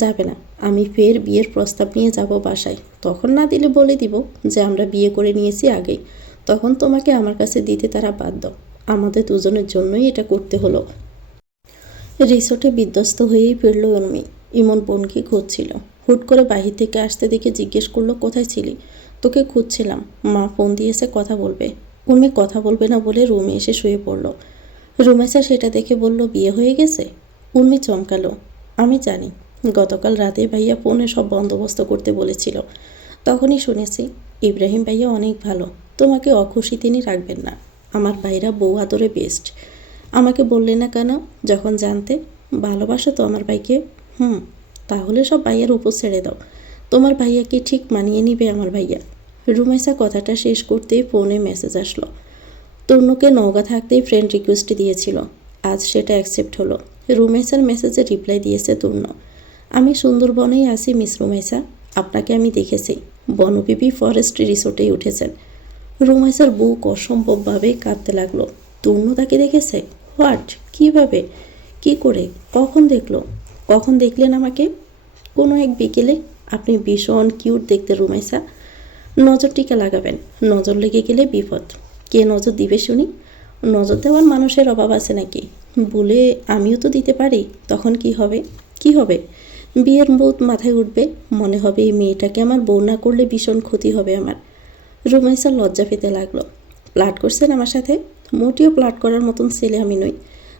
যাবে না, আমি ফের বিয়ের প্রস্তাব নিয়ে যাব বাসায়, তখন না দিলে বলে দিব যে আমরা বিয়ে করে নিয়েছি আগেই, তখন তোমাকে আমার কাছে দিতে তারা বাধ্য। আমাদের দুজনের জন্যই এটা করতে হলো। রিসোর্টে বিধ্বস্ত হয়েই ফিরল উর্মি। ইমন বোনকে খুঁজছিল। হুট করে বাহির থেকে আসতে দেখে জিজ্ঞেস করলো, কোথায় ছিলি? তোকে খুঁজছিলাম, মা ফোন দিয়েছে কথা বলবে। উর্মি কথা বলবে না বলে রুমে এসে শুয়ে পড়ল। রুমেশা সেটা দেখে বলল, বিয়ে হয়ে গেছে? উর্মি চমকালো, আমি জানি, গতকাল রাতে ভাইয়া ফোনে সব বন্দোবস্ত করতে বলেছিল, তখনই শুনেছি। ইব্রাহিম ভাইয়া অনেক ভালো, তোমাকে অখুশি তিনি রাখবেন না। আমার ভাইরা বউ আদরে বেস্ট। আমাকে বললে না কেন যখন জানতে? ভালোবাসো তো আমার ভাইকে? তাহলে সব ভাইয়ার উপর ছেড়ে দাও, তোমার ভাইয়াকে ঠিক মানিয়ে নিবে আমার ভাইয়া। রুমেশা কথাটা শেষ করতেই ফোনে মেসেজ আসলো। তরুণকে নওগাঁ থাকতেই ফ্রেন্ড রিকোয়েস্ট দিয়েছিল, আজ সেটা অ্যাকসেপ্ট হলো। রুমেশার মেসেজে রিপ্লাই দিয়েছে তরুণ, আমি সুন্দরবনেই আছি মিস রুমেশা, আপনাকে আমি দেখেছি, বনবিবি ফরেস্ট রিসোর্টেই উঠেছেন। রুমেশার বুক অসম্ভবভাবে কাঁদতে লাগলো। তরুণ তাকে দেখেছে? হোয়াট? কীভাবে? কি করে? কখন দেখলো? কখন দেখলেন আমাকে? কোনো এক বিকেলে। আপনি ভীষণ কিউট দেখতে রুমেশা, নজর টিকা লাগাবেন, নজর লেগে গেলে বিপদ। কে নজর দিবে শুনি? নজর দেওয়ার মানুষের অভাব আছে নাকি? বলে আমিও তো দিতে পারি, তখন কি হবে? কি হবে? বিয়ের বোধ মাথায় উঠবে, মনে হবে এই মেয়েটাকে আমার বউ না করলে ভীষণ ক্ষতি হবে আমার। রুমেশা লজ্জা পেতে লাগলো। প্লাট করছেন আমার সাথে? মোটেও প্লাট করার মতন ছেলে আমি নই।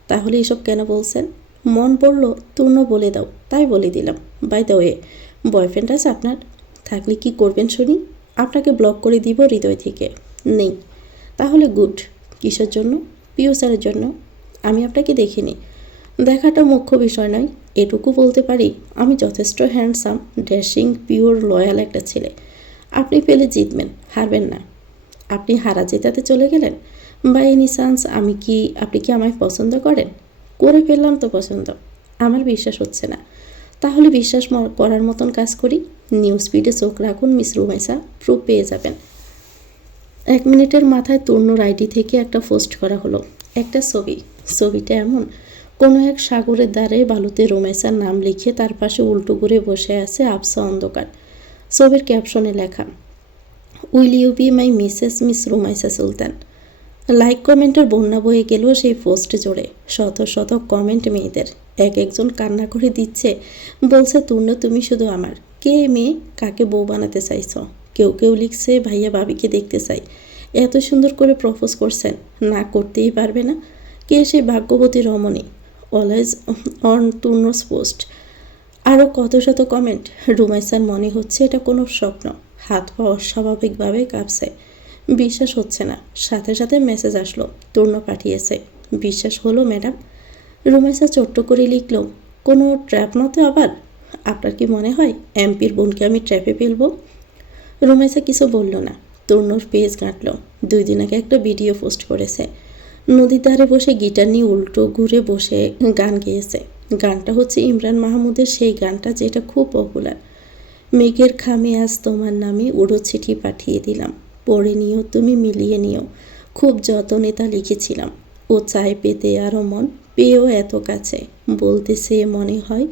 তাহলে এসব কেন বলছেন? মন পড়ল তূর্ণ বলে দাও, তাই বলে দিলাম। বাই দ্য ওয়ে, বয়ফ্রেন্ড আছে আপনার? থাকলে কি করবেন শুনি? আপনাকে ব্লক করে দিব হৃদয় থেকে। নেই? তাহলে গুড। কিসের জন্য? ফিউচারের জন্য। আমি আপনাকে দেখিনি, দেখাটা মুখ্য বিষয় নয়, এটুকু বলতে পারি আমি যথেষ্ট হ্যান্ডসাম, ড্যাশিং, পিওর, লয়াল একটা ছেলে। আপনি পেলে জিতবেন, হারবেন না। আপনি হারা জেতাতে চলে গেলেন? বাই এনি চান্স আপনি কি আমায় পছন্দ করেন? করে ফেললাম তো পছন্দ। আমার বিশ্বাস হচ্ছে না। তাহলে বিশ্বাস করার মতন কাজ করি। নিউজ ফিডে চোখ রাখুন মিস রুমাইসা, প্রুফ পেয়ে যাবেন। 1 মিনিটের মাথায় তূর্ণর আইডি থেকে একটা পোস্ট করা হলো। একটা ছবিটা এমন, কোনো এক সাগরের ধারে বালুতে রুমাইসার নাম লিখে তার পাশে উল্টো ঘুরে বসে আছে আবসা অন্ধকার। ছবির ক্যাপশনে লেখা, will you be my miss Rumaisa Sultan. Like কমেন্টের বন্যা বয়ে গেল সেই পোস্টে জোরে। শত শত কমেন্ট মেয়েদের, একজন কান্না করে দিচ্ছে, বলছে তূর্ণ তুমি শুধু আমার। কে মেয়ে, কাকে বউ বানাতে চাইছ? কেউ লিখছে ভাইয়া ভাবিকে দেখতে চাই। এত সুন্দর করে প্রপোজ করছেন, না করতেই পারবে না? কে সেই ভাগ্যবতী রমণী? অলওয়েজ অন তূর্ণস পোস্ট। আরও কত শত কমেন্ট। রুমাইসার মনে হচ্ছে এটা কোনো স্বপ্ন। হাত পা অস্বাভাবিকভাবে কাঁপছে। বিশ্বাস হচ্ছে না। সাথে সাথে মেসেজ আসলো, তূর্ণ পাঠিয়েছে। বিশ্বাস হলো ম্যাডাম? রুমাইসা ছোট্ট করে লিখল, কোনো ট্র্যাপ নতে আবার? আপনার কি মনে হয় এমপির বোনকে আমি ট্র্যাপে ফেলবো? রুমাইসা কিছু বলল না। তূর্ণর পেজ ঘাঁটল। 2 দিন আগে একটা ভিডিও পোস্ট করেছে। নদীর ধারে বসে গিটার নিয়ে উল্টো ঘুরে বসে গান গেয়েছে। গানটা হচ্ছে ইমরান মাহমুদের সেই গানটা যেটা খুব পপুলার। মেঘের খামে আজ তোমার নামে উড়ো চিঠি পাঠিয়ে দিলাম, পড়ে নিও তুমি মিলিয়ে নিও, খুব যতনে তা লিখেছিলাম। ও চায় পেতে আরও মন, পেয়েও এত কাছে, বলতে সে মনে হয়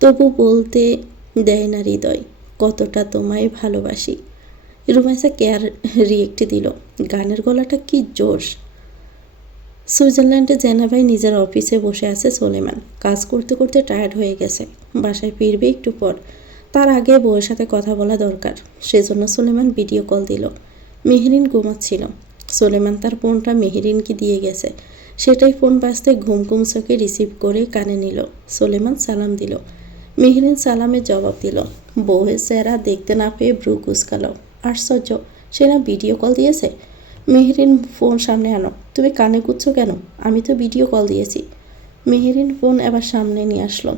তবু বলতে দেয় না হৃদয়, কতটা তোমায় ভালোবাসি। রুমাইসা কেয়ার রিয়েক্ট দিল। গানের গলাটা কি জোশ। সুইজারল্যান্ডে জেনেভায় নিজের অফিসে বসে আছে সোলেমান। কাজ করতে করতে টায়ার্ড হয়ে গেছে। বাসায় ফিরবে একটু পর। তার আগে বউয়ের সাথে কথা বলা দরকার। সেজন্য সোলেমান ভিডিও কল দিল। মেহরিন ঘুমাচ্ছিল। সোলেমান তার ফোনটা মেহরিনকে দিয়ে গেছে। সেটাই ফোন বাজতে ঘুম চোখে রিসিভ করে কানে নিল। সোলেমান সালাম দিল। মেহরিন সালামের জবাব দিল। বউয়ের চেহারা দেখতে না পেয়ে ব্রু কুচকাল। আশ্চর্য, সে না ভিডিও কল দিয়েছে। মেহরিন ফোন সামনে আনো। তুমি কানে কুচ্ছ কেন? আমি তো ভিডিও কল দিয়েছি। মেহরিন ফোন এবার সামনে নিয়ে আসলো।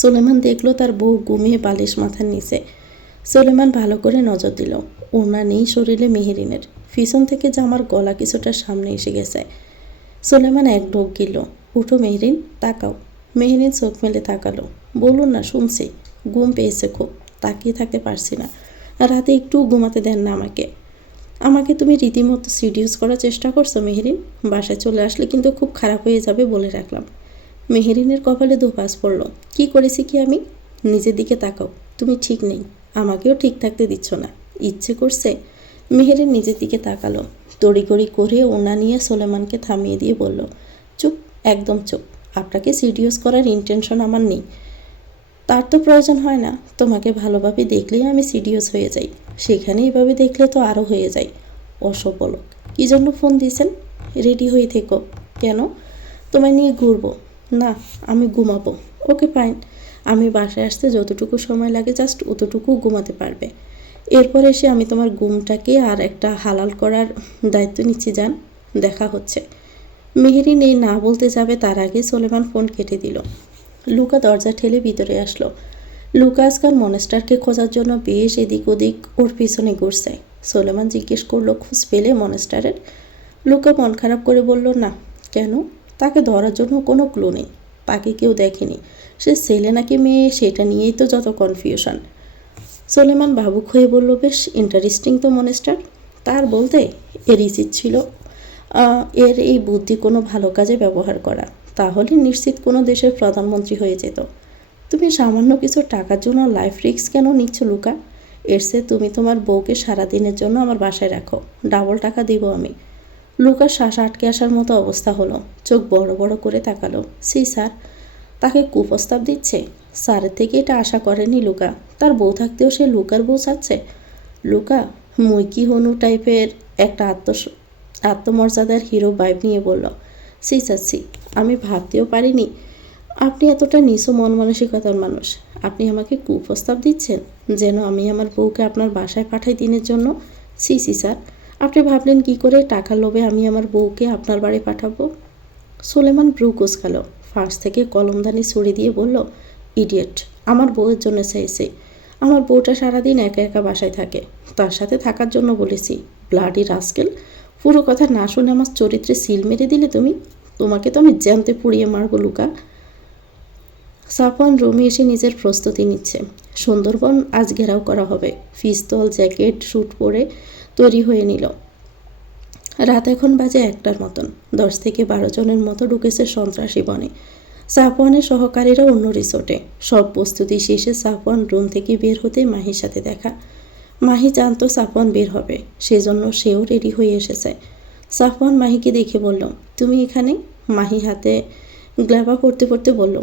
সোলেমান দেখলো তার বউ ঘুমিয়ে বালিশ মাথার নিচে। সোলেমান ভালো করে নজর দিল। ওড়না নেই শরীরে মেহরিনের। পিছন থেকে জামার গলা কিছুটা সামনে এসে গেছে। সোলেমান এক ঢোক গিল। উঠো মেহরিন, তাকাও। মেহরিন চোখ মেলে তাকালো। বলুন না, শুনছি। ঘুম পেয়েছে খুব, তাকিয়ে থাকতে পারছি না। রাতে একটু ঘুমাতে দেন না আমাকে। আমাকে তুমি রীতিমতো সিডিউস করার চেষ্টা করছো মেহরিন। বাসায় চলে আসলে কিন্তু খুব খারাপ হয়ে যাবে বলে রাখলাম। মেহরিনের কপালে দোপাস পড়ল। কি করেছি কি আমি? নিজের দিকে তাকাও, তুমি ঠিক নেই। আমাকেও ঠিক থাকতে দিচ্ছ না। ইচ্ছে করছে? মেহরিন নিজের দিকে তাকালো। তড়িঘড়ি করে ওনা নিয়ে সোলেমানকে থামিয়ে দিয়ে বলল, চুপ, একদম চুপ। আপনাকে সিডিউস করার ইন্টেনশন আমার নেই। তার তো প্রয়োজন হয় না। তোমাকে ভালোভাবে দেখলেই আমি সিরিয়াস হয়ে যাই। সেখানে এভাবে দেখলে তো আরও হয়ে যাই। অসবল। কী জন্য ফোন দিয়েছেন? রেডি হয়ে থেকো। কেন? তোমায় নিয়ে ঘুরবো। না, আমি ঘুমাবো। Okay fine. আমি বাসায় আসতে যতটুকু সময় লাগে জাস্ট অতটুকু ঘুমাতে পারবে। এরপর এসে আমি তোমার ঘুমটাকে আর একটা হালাল করার দায়িত্ব নিচ্ছি। যান, দেখা হচ্ছে। মেহরিন এই না বলতে যাবে তার আগে সোলেমান ফোন কেটে দিল। লুকা দরজা ঠেলে ভিতরে আসলো। লুকা আজকাল মনেস্টারকে খোঁজার জন্য বেশ এদিক ওদিক ওর পিছনে ঘুরছে। সোলেমান জিজ্ঞেস করলো, খোঁজ পেলে মনেস্টারের? লুকা মন খারাপ করে বলল, না। কেন? তাকে ধরার জন্য কোনো ক্লু নেই। তাকে কেউ দেখেনি। সে ছেলে নাকি মেয়ে সেটা নিয়েই তো যত কনফিউশন। সোলেমান ভাবুক হয়ে বলল, বেশ ইন্টারেস্টিং তো মনেস্টার। তার বলতে এর উচিত ছিল এর এই বুদ্ধি কোনো ভালো কাজে ব্যবহার করা। তাহলে নিশ্চিত কোনো দেশের প্রধানমন্ত্রী হয়ে যেত। তুমি সামান্য কিছু টাকার জন্য লাইফ রিস্ক কেন নিচ্ছ লুকা? এর চেয়ে তুমি তোমার বউকে সারাদিনের জন্য আমার বাসায় রাখো। ডাবল টাকা দিব আমি। লুকার শ্বাস আটকে আসার মতো অবস্থা হলো। চোখ বড় বড় করে তাকালো। সি স্যার, তাকে কুপ্রস্তাব দিচ্ছে? স্যারের থেকে এটা আশা করেনি লুকা। তার বউ থাকতেও সে লুকার বউ চাচ্ছে? লুকা মৈকি হনু টাইপের একটা আত্মমর্যাদার হিরো ভাইব নিয়ে বলল, সি চাচ্ছি, আমি ভাবতেও পারিনি আপনি এতটা নিচু মন মানসিকতার মানুষ। আপনি আমাকে কুপ্রস্তাব দিচ্ছেন যেন আমি আমার বউকে আপনার বাসায় পাঠাই দিনের জন্য? সি সি স্যার, আপনি ভাবলেন কি করে টাকার লোভে আমি আমার বউকে আপনার বাড়ি পাঠাবো? সুলেমান ব্রু কুচকালো। ফার্স্ট থেকে কলমদানি ছুড়ে দিয়ে বলল, ইডিয়েট, আমার বউয়ের জন্য চাইছে। আমার বউটা সারাদিন একা একা বাসায় থাকে। তার সাথে থাকার জন্য বলেছি। ব্লাডি রাস্কেল, পুরো কথা না শুনে আমার চরিত্রে সিল মেরে দিলে তুমি। তোমাকে তো আমি জ্যান্তে পুড়িয়ে মারবো লুকা। সাফওয়ান রুমে এসে নিজের প্রস্তুতি নিচ্ছে। সুন্দরবন আজ ঘেরাও করা হবে। পিস্তল, জ্যাকেট, স্যুট পরে তৈরি হয়ে নিল। রাত এখন বাজে 1টার মতন। 10 থেকে 12 জনের মতো ঢুকেছে সন্ত্রাসী বনে। সাফওয়ানের সহকারীরা অন্য রিসোর্টে। সব প্রস্তুতি শেষে সাফওয়ান রুম থেকে বের হতে মাহির সাথে দেখা। মাহি জানতো সাফওয়ান বের হবে, সেজন্য সেও রেডি হয়ে এসেছে। সাফওয়ান মাহিকে দেখে বলল, তুমি এখানে? মাহি হাতে গ্লাভা পরতে পরতে বলল,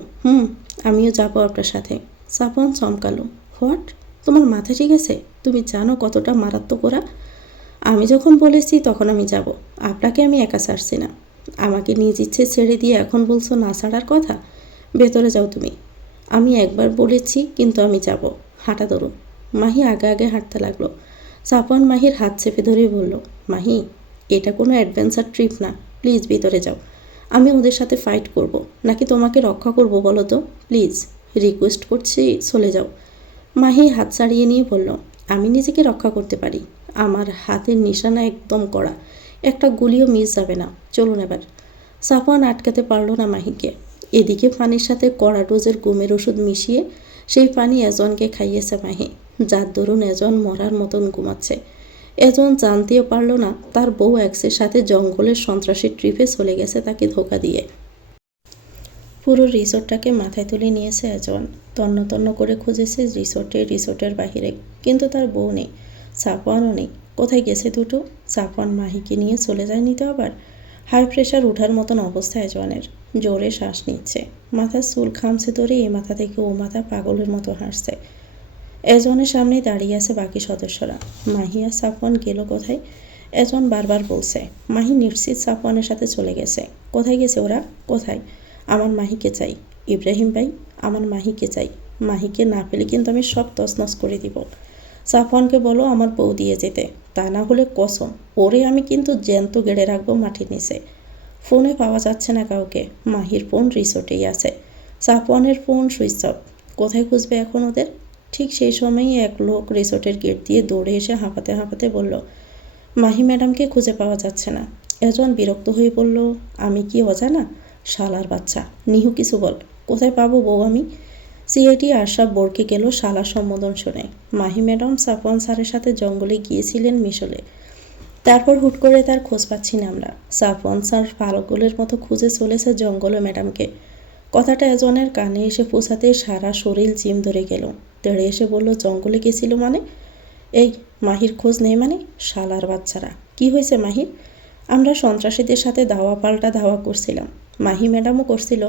আমিও যাবো আপনার সাথে। সাফওয়ান চমকালো, হোয়াট? তোমার মাথা ঠিক আছে? তুমি জানো কতটা মারাত্মক ওরা? আমি যখন বলেছি তখন আমি যাব। আপনাকে আমি একা ছাড়ছি না। আমাকে নিজ ইচ্ছে ছেড়ে দিয়ে এখন বলছো না ছাড়ার কথা? ভেতরে যাও তুমি। আমি একবার বলেছি, কিন্তু আমি যাব। হাঁটা ধরো। মাহি আগে আগে হাঁটতে লাগলো। সাফওয়ান মাহির হাত চেপে ধরে বলল, মাহি, এটা কোনো অ্যাডভেঞ্চার ট্রিপ না। প্লিজ ভিতরে যাও। আমি ওদের সাথে ফাইট করব, নাকি তোমাকে রক্ষা করব বলো তো? প্লিজ রিকোয়েস্ট করছি, চলে যাও। মাহি হাত ছাড়িয়ে নিয়ে বলল, আমি নিজেকে রক্ষা করতে পারি। আমার হাতের নিশানা একদম কড়া, একটা গুলিও মিস যাবে না। চলুন এবার। সাফওয়ান আটকাতে পারল না মাহিকে। এদিকে পানির সাথে কড়া ডোজের ঘুমের ওষুধ মিশিয়ে সেই পানি এজনকে খাইয়েছে মাহি, যার দরুন এজন মরার মতন ঘুমাচ্ছে। এজন জানতেও পারল না তার বউ এক্সের সাথে জঙ্গলের সন্ত্রাসী ট্রিপে চলে গেছে তাকে ধোকা দিয়ে। পুরো রিসোর্টটাকে মাথায় তুলে নিয়েছে এজন। তন্ন তন্ন করে খুঁজেছে রিসোর্টের বাহিরে, কিন্তু তার বউ নেই, সাফওয়ানও নেই। কোথায় গেছে দুটো? সাফওয়ান মাহিকে নিয়ে চলে যায়নি তো আবার? হাই প্রেশার ওঠার মতন অবস্থা এজনের। জোরে শ্বাস নিচ্ছে, মাথার চুল খামছে ধরে এ মাথা থেকে ও মাথা পাগলের মতো হাসছে। এজনের সামনে দাঁড়িয়ে আছে বাকি সদস্যরা। মাহি আর সাফওয়ান গেল কোথায়? এজন বারবার বলছে। মাহি নিশ্চিত সাফওয়ানের সাথে চলে গেছে। কোথায় গেছে ওরা? কোথায়? আমার মাহিকে চাই। ইব্রাহিম ভাই, আমার মাহিকে চাই। মাহিকে না পেলে কিন্তু আমি সব তছনছ করে দিব। সাফওয়ানকে বলো আমার বউ দিয়ে যেতে, তা না হলে কসম, ওরে আমি কিন্তু জ্যান্ত গেড়ে রাখবো মাটির নিচে। ফোনে পাওয়া যাচ্ছে না কাউকে। মাহির ফোন রিসোর্টেই আছে। সাফওয়ানের ফোন সুইচ অফ। কোথায় খুঁজবে এখন ওদের? ঠিক সেই সময়ই এক লোক রিসোর্টের গেট দিয়ে দৌড়ে এসে হাঁপাতে হাঁপাতে বলল, মাহি ম্যাডামকে খুঁজে পাওয়া যাচ্ছে না। এজন বিরক্ত হয়ে বলল, আমি কি অজানা? শালার বাচ্চা, নিহু কিছু বল। কোথায় পাবো বউ আমি? সিআইডি আশরাফ বরকে গেল শালার সম্বোধন শুনে। মাহি ম্যাডাম সাফওয়ান স্যারের সাথে জঙ্গলে গিয়েছিলেন মিশলে। তারপর হুট করে তার খোঁজ পাচ্ছি না আমরা। সাফওয়ান স্যার পাগলের মতো খুঁজে চলেছে জঙ্গলে ম্যাডামকে। কথাটা এজনের কানে এসে পৌঁছাতে সারা শরীর জিম ধরে গেল। তেড়ে এসে বলল, জঙ্গলে গেছিল মানে? এই, মাহির খোঁজ নেই মানে? শালার বাচ্চারা, কি হয়েছে মাহির? আমরা সন্ত্রাসীদের সাথে ধাওয়া পাল্টা ধাওয়া করছিলাম। মাহি ম্যাডামও করছিল।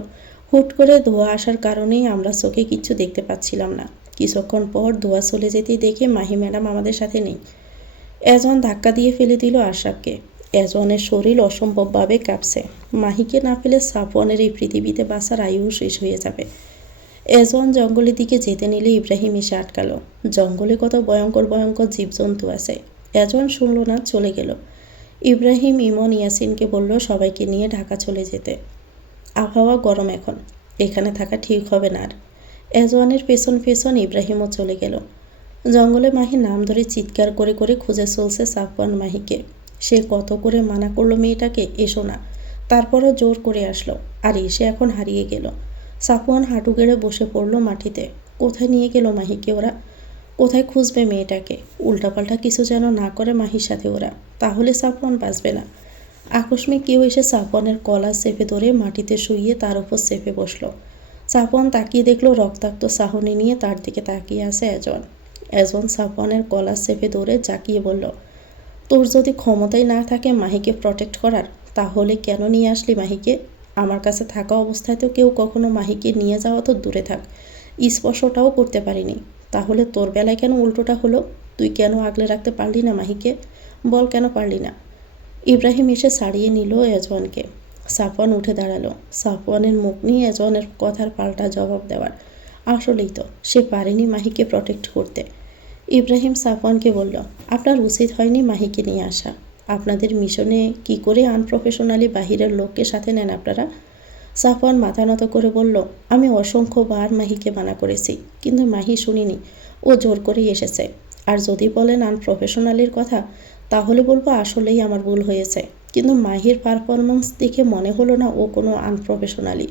হুট করে ধোঁয়া আসার কারণেই আমরা চোখে কিচ্ছু দেখতে পাচ্ছিলাম না। কিছুক্ষণ পর ধোঁয়া চলে যেতেই দেখে মাহি ম্যাডাম আমাদের সাথে নেই। এজন ধাক্কা দিয়ে ফেলে দিল আশরাফকে। এজনের শরীর অসম্ভবভাবে কাঁপছে। মাহিকে না পেলে সাফওয়ানের এই পৃথিবীতে বাঁচার আয়ু শেষ হয়ে যাবে। এজন জঙ্গলের দিকে যেতে নিলে ইব্রাহিম এসে আটকালো। জঙ্গলে কত ভয়ঙ্কর ভয়ঙ্কর জীবজন্তু আছে। এজন শুনল না, চলে গেল। ইব্রাহিম ইমন ইয়াসিনকে বলল সবাইকে নিয়ে ঢাকা চলে যেতে। আবহাওয়া গরম এখন, এখানে থাকা ঠিক হবে না আর। এজওয়ানের পেছন পেছন ইব্রাহিমও চলে গেল। জঙ্গলে মাহি নাম ধরে চিৎকার করে করে খুঁজে চলছে সাফওয়ান মাহিকে। সে কত করে মানা করলো মেয়েটাকে, এসো না। তারপরও জোর করে আসলো, আর এসে এখন হারিয়ে গেল। সাফওয়ান হাঁটু গেড়ে বসে পড়ল মাটিতে। কোথায় নিয়ে গেল মাহিকে ওরা? কোথায় খুঁজবে মেয়েটাকে? উল্টাপাল্টা কিছু যেন না করে মাহির সাথে ওরা, তাহলে সাফওয়ান বাঁচবে না। আকস্মিক কেউ এসে সাফওয়ানের কলা চেপে ধরে মাটিতে শুইয়ে তার উপর চেপে বসলো। সাফওয়ান তাকিয়ে দেখলো রক্তাক্ত সাহনি নিয়ে তার দিকে তাকিয়ে আছে এজন। এজন সাফওয়ানের কলা চেপে ধরে জাকিয়ে বলল, তোর যদি ক্ষমতাই না থাকে মাহিকে প্রটেক্ট করার, তাহলে কেন নিয়ে আসলি মাহিকে? আমার কাছে থাকা অবস্থায় তো কেউ কখনো মাহিকে নিয়ে যাওয়া তো দূরে থাক, স্পর্শটাও করতে পারিনি। তাহলে তোর বেলায় কেন উল্টোটা হলো? তুই কেন আগলে রাখতে পারলি না মাহিকে? বল, কেন পারলি না? ইব্রাহিম এসে ছাড়িয়ে নিল এজওয়ানকে। সাফওয়ান উঠে দাঁড়ালো। সাফওয়ানের মুখ নিয়ে এজওয়ানের কথার পাল্টা জবাব দেওয়ার। আসলেই তো সে পারেনি মাহিকে প্রটেক্ট করতে। ইব্রাহিম সাফওয়ানকে বলল, আপনার উচিত হয়নি মাহিকে নিয়ে আসা। আপনাদের মিশনে কি করে আনপ্রফেশনালি বাহিরের লোককে সাথে নেন আপনারা? সাফওয়ান মাথা নত করে বলল, আমি অসংখ্যবার মাহিকে মানা করেছি, কিন্তু মাহি শুনিনি। ও জোর করেই এসেছে। আর যদি বলেন আনপ্রফেশনালির কথা, তাহলে বলবো আসলেই আমার ভুল হয়েছে, কিন্তু মাহির পারফরমেন্স দেখে মনে হলো না ও কোনো আনপ্রফেশনালি।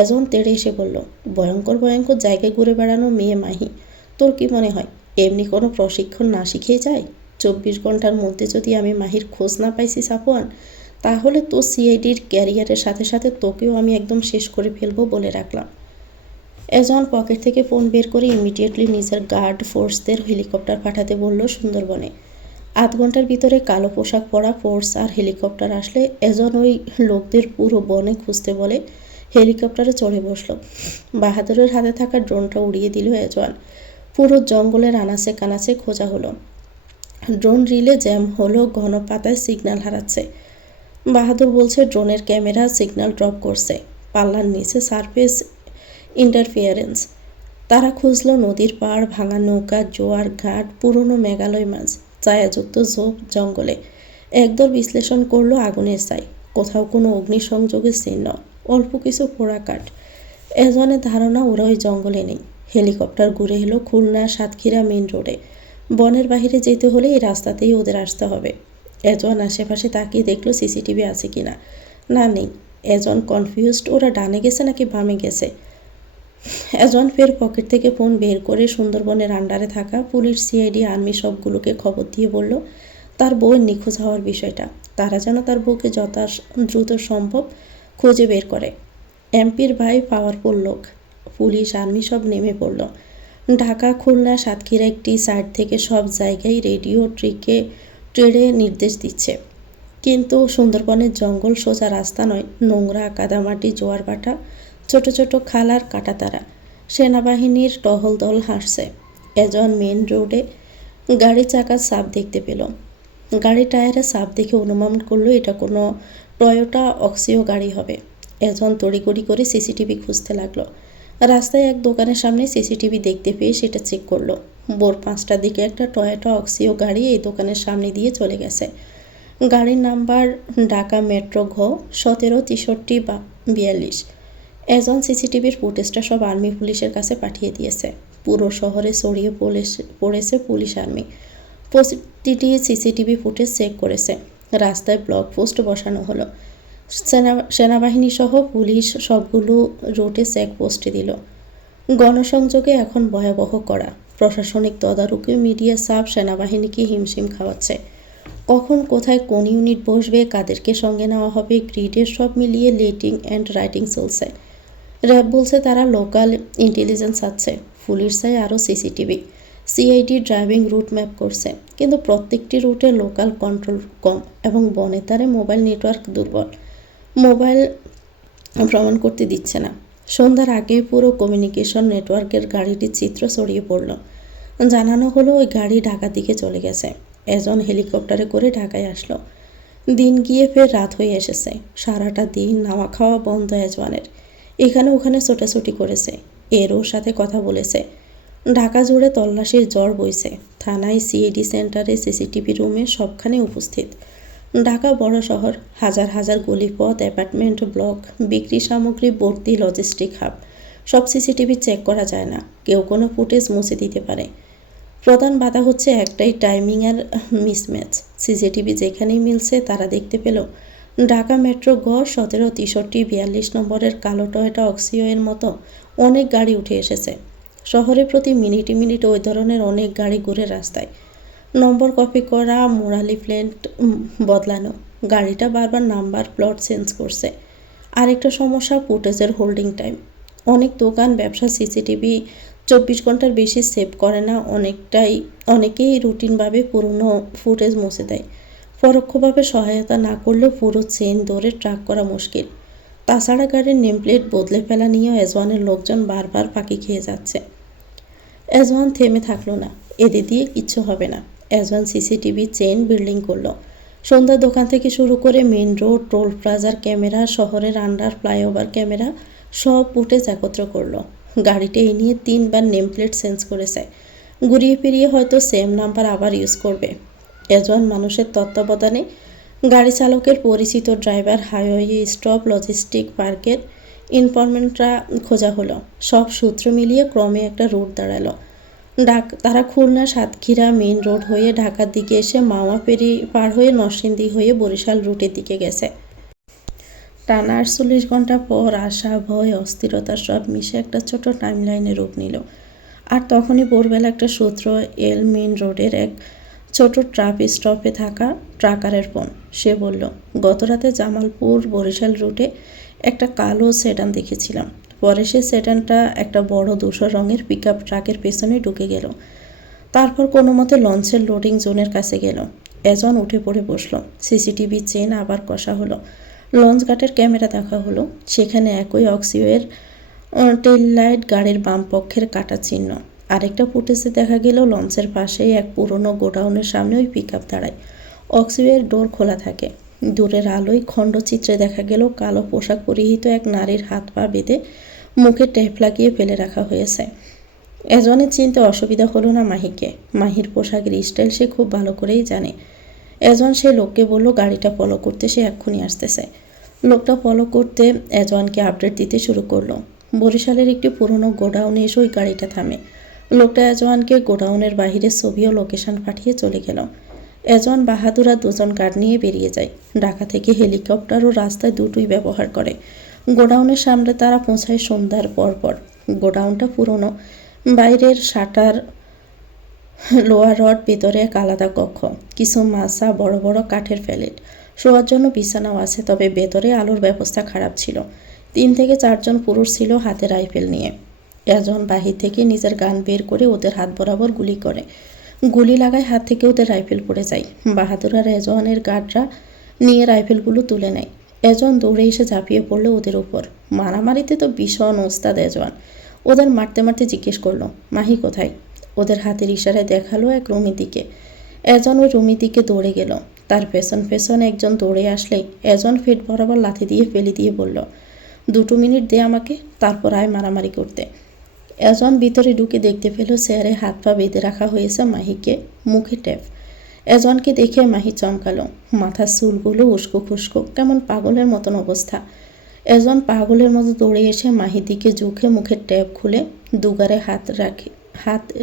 এজন তেড়ে এসে বলল, ভয়ঙ্কর ভয়ঙ্কর জায়গায় ঘুরে বেড়ানো মেয়ে মাহি, তোর কি মনে হয় এমনি কোনো প্রশিক্ষণ না শিখেই যায়? 24 ঘন্টার মধ্যে যদি আমি মাহির খোঁজ না পাইছি সাফওয়ান, তাহলে তো সিআইডির ক্যারিয়ারের সাথে সাথে তোকেও আমি একদম শেষ করে ফেলবো বলে রাখলাম। এজন পকেট থেকে ফোন বের করে ইমিডিয়েটলি নিজের গার্ড ফোর্সদের হেলিকপ্টার পাঠাতে বলল সুন্দরবনে। 8 ঘন্টার ভিতরে কালো পোশাক পরা ফোর্স আর হেলিকপ্টার আসলে এজন ওই লোকদের পুরো বনে খুঁজতে বলে হেলিকপ্টারে চড়ে বসলো। বাহাদুরের হাতে থাকা ড্রোনটা উড়িয়ে দিল এজন। পুরো জঙ্গলের আনাচে কানাচে খোঁজা হলো। ড্রোন রিলে জ্যাম হলো, ঘন পাতায় সিগন্যাল হারাচ্ছে। বাহাদুর বলছে ড্রোনের ক্যামেরা সিগন্যাল ড্রপ করছে, পাল্লার নিচে সারফেস ইন্টারফিয়ারেন্স। তারা খুঁজল নদীর পাড়, ভাঙা নৌকা, জোয়ার ঘাট, পুরনো মেঘালয় মাছ, ছায়াযুক্ত ঝোপ জঙ্গলে। একদল বিশ্লেষণ করলো আগুনের ছাই, কোথাও কোনো অগ্নিসংযোগের চিহ্ন, অল্প কিছু পোড়া কাঠ। এজনের ধারণা ওরা ওই জঙ্গলে নেই। হেলিকপ্টার ঘুরে এলো খুলনা সাতক্ষীরা মেইন রোডে। বনের বাহিরে যেতে হলে এই রাস্তাতেই ওদের আসতে হবে। এজন আশেপাশে তাকিয়ে দেখলো সিসিটিভি আছে কিনা। না, নেই। এজন কনফিউজড, ওরা ডানে গেছে নাকি বামে গেছে। এজন ফের পকেট থেকে ফোন বের করে সুন্দরবনের আন্ডারে থাকা পুলিশ, সিআইডি, আর্মি সবগুলোকে খবর দিয়ে বলল তার বউয়ের নিখোঁজ হওয়ার বিষয়টা। তারা যেন তার বউকে দ্রুত সম্ভব খুঁজে বের করে। এমপির ভাই পাওয়ারফুল লোক, পুলিশ আর্মি সব নেমে পড়ল। ঢাকা, খুলনা, সাতক্ষীরা একটি সাইড থেকে সব জায়গায় রেডিও ট্রেডে নির্দেশ দিচ্ছে। কিন্তু সুন্দরবনের জঙ্গল সোজা রাস্তা নয়, নোংরা, কাদামাটি, জোয়ার ভাটা, ছোট ছোট খাল আর কাঁটাতারা। সেনাবাহিনীর টহল দল হাসছে। এজন মেন রোডে গাড়ি চাকার ছাপ দেখতে পেল। গাড়ি টায়ারে ছাপ দেখে অনুমান করলো এটা কোনো টয়োটা অক্সিও গাড়ি হবে। এজন তড়িঘড়ি করে সিসিটিভি খুঁজতে লাগলো। রাস্তায় এক দোকানের সামনে সিসিটিভি দেখতে পেয়ে সেটা চেক করলো। ভোর 5টার দিকে একটা টয়োটা অক্সিও গাড়ি এই দোকানের সামনে দিয়ে চলে গেছে। গাড়ির নাম্বার ঢাকা মেট্রো ঘ 1763/42। এজন সিসিটিভির ফুটেজটা সব আর্মি পুলিশের কাছে পাঠিয়ে দিয়েছে। পুরো শহরে ছড়িয়ে পড়েছে পুলিশ আর্মি। প্রতিটি সিসিটিভি ফুটেজ চেক করেছে। রাস্তায় ব্লক পোস্ট বসানো হলো। সেনাবাহিনী সহ পুলিশ সবগুলো রুটে চেকপোস্টে দিল। গণসংযোগে এখন ভয়াবহ করা। প্রশাসনিক তদারকি, মিডিয়া চাপ সেনাবাহিনীকে হিমশিম খাওয়াচ্ছে। কখন কোথায় কোন ইউনিট বসবে, কাদেরকে সঙ্গে নেওয়া হবে, গ্রিডের সব মিলিয়ে লেটিং অ্যান্ড রাইটিং চলছে। র্যাব বলছে তারা লোকাল ইন্টেলিজেন্স আছে। পুলিশ চাই আরও CCTV. CID driving route map করছে, কিন্তু প্রত্যেকটি রুটে লোকাল কন্ট্রোল কম এবং বনের ধারে মোবাইল নেটওয়ার্ক দুর্বল। মোবাইল প্রমাণ করতে দিচ্ছে না। সন্ধ্যার আগে পুরো কমিউনিকেশন নেটওয়ার্কের গাড়িটির চিত্র ছড়িয়ে পড়ল। জানানো হলো ওই গাড়ি ঢাকার দিকে চলে গেছে। এজন হেলিকপ্টারে করে ঢাকায় আসলো। দিন গিয়ে ফের রাত হয়ে এসেছে। সারাটা দিন নাওয়া খাওয়া বন্ধ এজওয়ানের। এখানে ওখানে ছোটাছুটি করেছে, ওর সাথে কথা বলেছে। ঢাকা জুড়ে তল্লাশির ঝড় বইছে। থানায়, সিআইডি সেন্টারে, সিসিটিভি রুমে সবখানে উপস্থিত। ঢাকা বড় শহর, হাজার হাজার গলিপথ, অ্যাপার্টমেন্ট ব্লক, বিক্রি সামগ্রী ভর্তি লজিস্টিক হাব। সব সিসিটিভি চেক করা যায় না, কেউ কোনো ফুটেজ মুছে দিতে পারে। প্রধান বাধা হচ্ছে একটাই, টাইমিং আর মিসম্যাচ। সিসিটিভি যেখানেই মিলছে তারা দেখতে পেল ঢাকা মেট্রো গ 1763/42 নম্বরের কালো টয়োটা অক্সিও এর মতো অনেক গাড়ি উঠে এসেছে। শহরে প্রতি মিনিটে মিনিটে ওই ধরনের অনেক গাড়ি ঘুরে রাস্তায়। নম্বর কপি করা, মোরালি প্লেট বদলানো, গাড়িটা বারবার নাম্বার প্লট চেঞ্জ করছে। আরেকটা সমস্যা, ফুটেজের হোল্ডিং টাইম। অনেক দোকান, ব্যবসা সিসিটিভি 24 ঘন্টার বেশি সেভ করে না। অনেকেই রুটিনভাবে পুরনো ফুটেজ মুছে দেয়। পরোক্ষভাবে সহায়তা না করলেও পুরো চেন ধরে ট্র্যাক করা মুশকিল। তাছাড়া গাড়ির নেমপ্লেট বদলে ফেলা নিয়েও এজওয়ানের লোকজন বারবার ফাঁকি খেয়ে যাচ্ছে। এজওয়ান থেমে থাকলো না, এদের দিয়ে কিচ্ছু হবে না। এজওয়ান সিসিটিভি চেন বিল্ডিং করলো। সন্ধ্যার দোকান থেকে শুরু করে মেন রোড, টোল প্লাজার ক্যামেরা, শহরের আন্ডার ফ্লাইওভার ক্যামেরা, সব ফুটেজ একত্র করলো। গাড়িটা এই নিয়ে 3বার নেমপ্লেট চেঞ্জ করেছে। ঘুরিয়ে ফিরিয়ে হয়তো সেম নাম্বার আবার ইউজ করবে। এজওয়ান মানুষের তত্ত্বাবধানে গাড়ি চালকের পরিচিত ড্রাইভার, হাইওয়ে স্টপ, লজিস্টিক পার্কের ইনফরমেন্টরা খোঁজা হলো। সব সূত্র মিলিয়ে ক্রমে একটা রুট দাঁড়ালো। তারা খুলনা সাতক্ষীরা মেইন রোড হয়ে ঢাকার দিকে এসে মাওয়া ফেরি পার হয়ে নরসিংদী হয়ে বরিশাল রুটের দিকে গেছে। টানা 48 ঘন্টা পর আশা, ভয়, অস্থিরতা সব মিশে একটা ছোট টাইমলাইনে রূপ নিল। আর তখনই ভোরবেলা একটা সূত্র এল মেইন রোডের এক ছোট ট্রাফ স্টপে থাকা ট্রাকারের ফোন। সে বলল, গতরাতে জামালপুর বরিশাল রুটে একটা কালো সেডান দেখেছিলাম। পরে সে সেডানটা একটা বড় ধূসর রঙের পিকআপ ট্রাকের পেছনে ঢুকে গেল। তারপর কোনো মতে লঞ্চের লোডিং জোনের কাছে গেল। এজন উঠে পড়ে বসলো। সিসিটিভি চেন আবার কষা হলো। লঞ্চ ঘাটের ক্যামেরা দেখা হলো। সেখানে একই অক্সিওয়ের টেইল লাইট গাড়ির বাম পক্ষের কাটা চিহ্ন। আরেকটা ফুটেজে দেখা গেল লঞ্চের পাশেই এক পুরনো গোডাউনের সামনে ওই পিকআপ দাঁড়ায়। অক্সিওয়ের ডোর খোলা থাকে। দূরের আলোয় খণ্ডচিত্রে দেখা গেল কালো পোশাক পরিহিত এক নারীর হাত পা বেঁধে মুখে টেপ লাগিয়ে ফেলে রাখা হয়েছে। এজনের চিনতে অসুবিধা হলো না মাহিকে। মাহির পোশাকের স্টাইল সে খুব ভালো করেই জানে। এজন সে লোককে বলল গাড়িটা ফলো করতে, সে এক্ষুনি আসতেছে। লোকটা ফলো করতে এজওয়ানকে আপডেট দিতে শুরু করলো। বরিশালের একটি পুরনো গোডাউনে এসে ওই গাড়িটা থামে। লোকটা এজওয়ানকে গোডাউনের বাহিরে ছবি ও লোকেশন পাঠিয়ে চলে গেল। এজওয়ান বাহাদুর আর দুজন গার্ড নিয়ে বেরিয়ে যায়। ঢাকা থেকে হেলিকপ্টার ও রাস্তায় দুটোই ব্যবহার করে। গোডাউনের সামনে তারা পৌঁছায় সন্ধ্যার পর। গোডাউনটা পুরনো, বাইরের শাটার, লোয়ার রড, ভেতরে এক আলাদা কক্ষ, কিছু মাছা, বড় বড় কাঠের প্যালেট, শোয়ার জন্য বিছানাও আছে। তবে ভেতরে আলোর ব্যবস্থা খারাপ ছিল। 3 থেকে 4 জন পুরুষ ছিল হাতে রাইফেল নিয়ে। একজন বাহির থেকে নিজের গান বের করে ওদের হাত বরাবর গুলি করে। গুলি লাগায় হাত থেকে ওদের রাইফেল পড়ে যায়। বাহাদুর আর এজওয়ানের গার্ডরা নিয়ে রাইফেলগুলো তুলে নেয়। এজন দৌড়ে এসে ঝাঁপিয়ে পড়লো ওদের উপর। মারামারিতে তো ভীষণ ওস্তাদ এজওয়ান। ওদের মারতে মারতে জিজ্ঞেস করলো, মাহি কোথায়? ওদের হাতের ইশারায় দেখালো এক রুমের দিকে। এজন ওই রুমের দিকে দৌড়ে গেল। তার পেছন একজন দৌড়ে আসলেই এজন ফিট বরাবর লাথি দিয়ে ফেলে দিয়ে বলল, 2 মিনিট দে আমাকে, তারপর আয় মারামারি করতে। এজন ভিতরে ঢুকে দেখতে পেল চেয়ারে হাত পা বেঁধে রাখা হয়েছে মাহিকে, মুখে ট্যাপ। এজনকে দেখে মাহি চমকালো। মাথার চুলগুলো উস্কো খুস্কো, কেমন পাগলের মতন অবস্থা। এজন পাগলের মতো দৌড়ে এসে মাহির দিকে ঝুঁকে মুখের ট্যাপ খুলে দুগারে হাত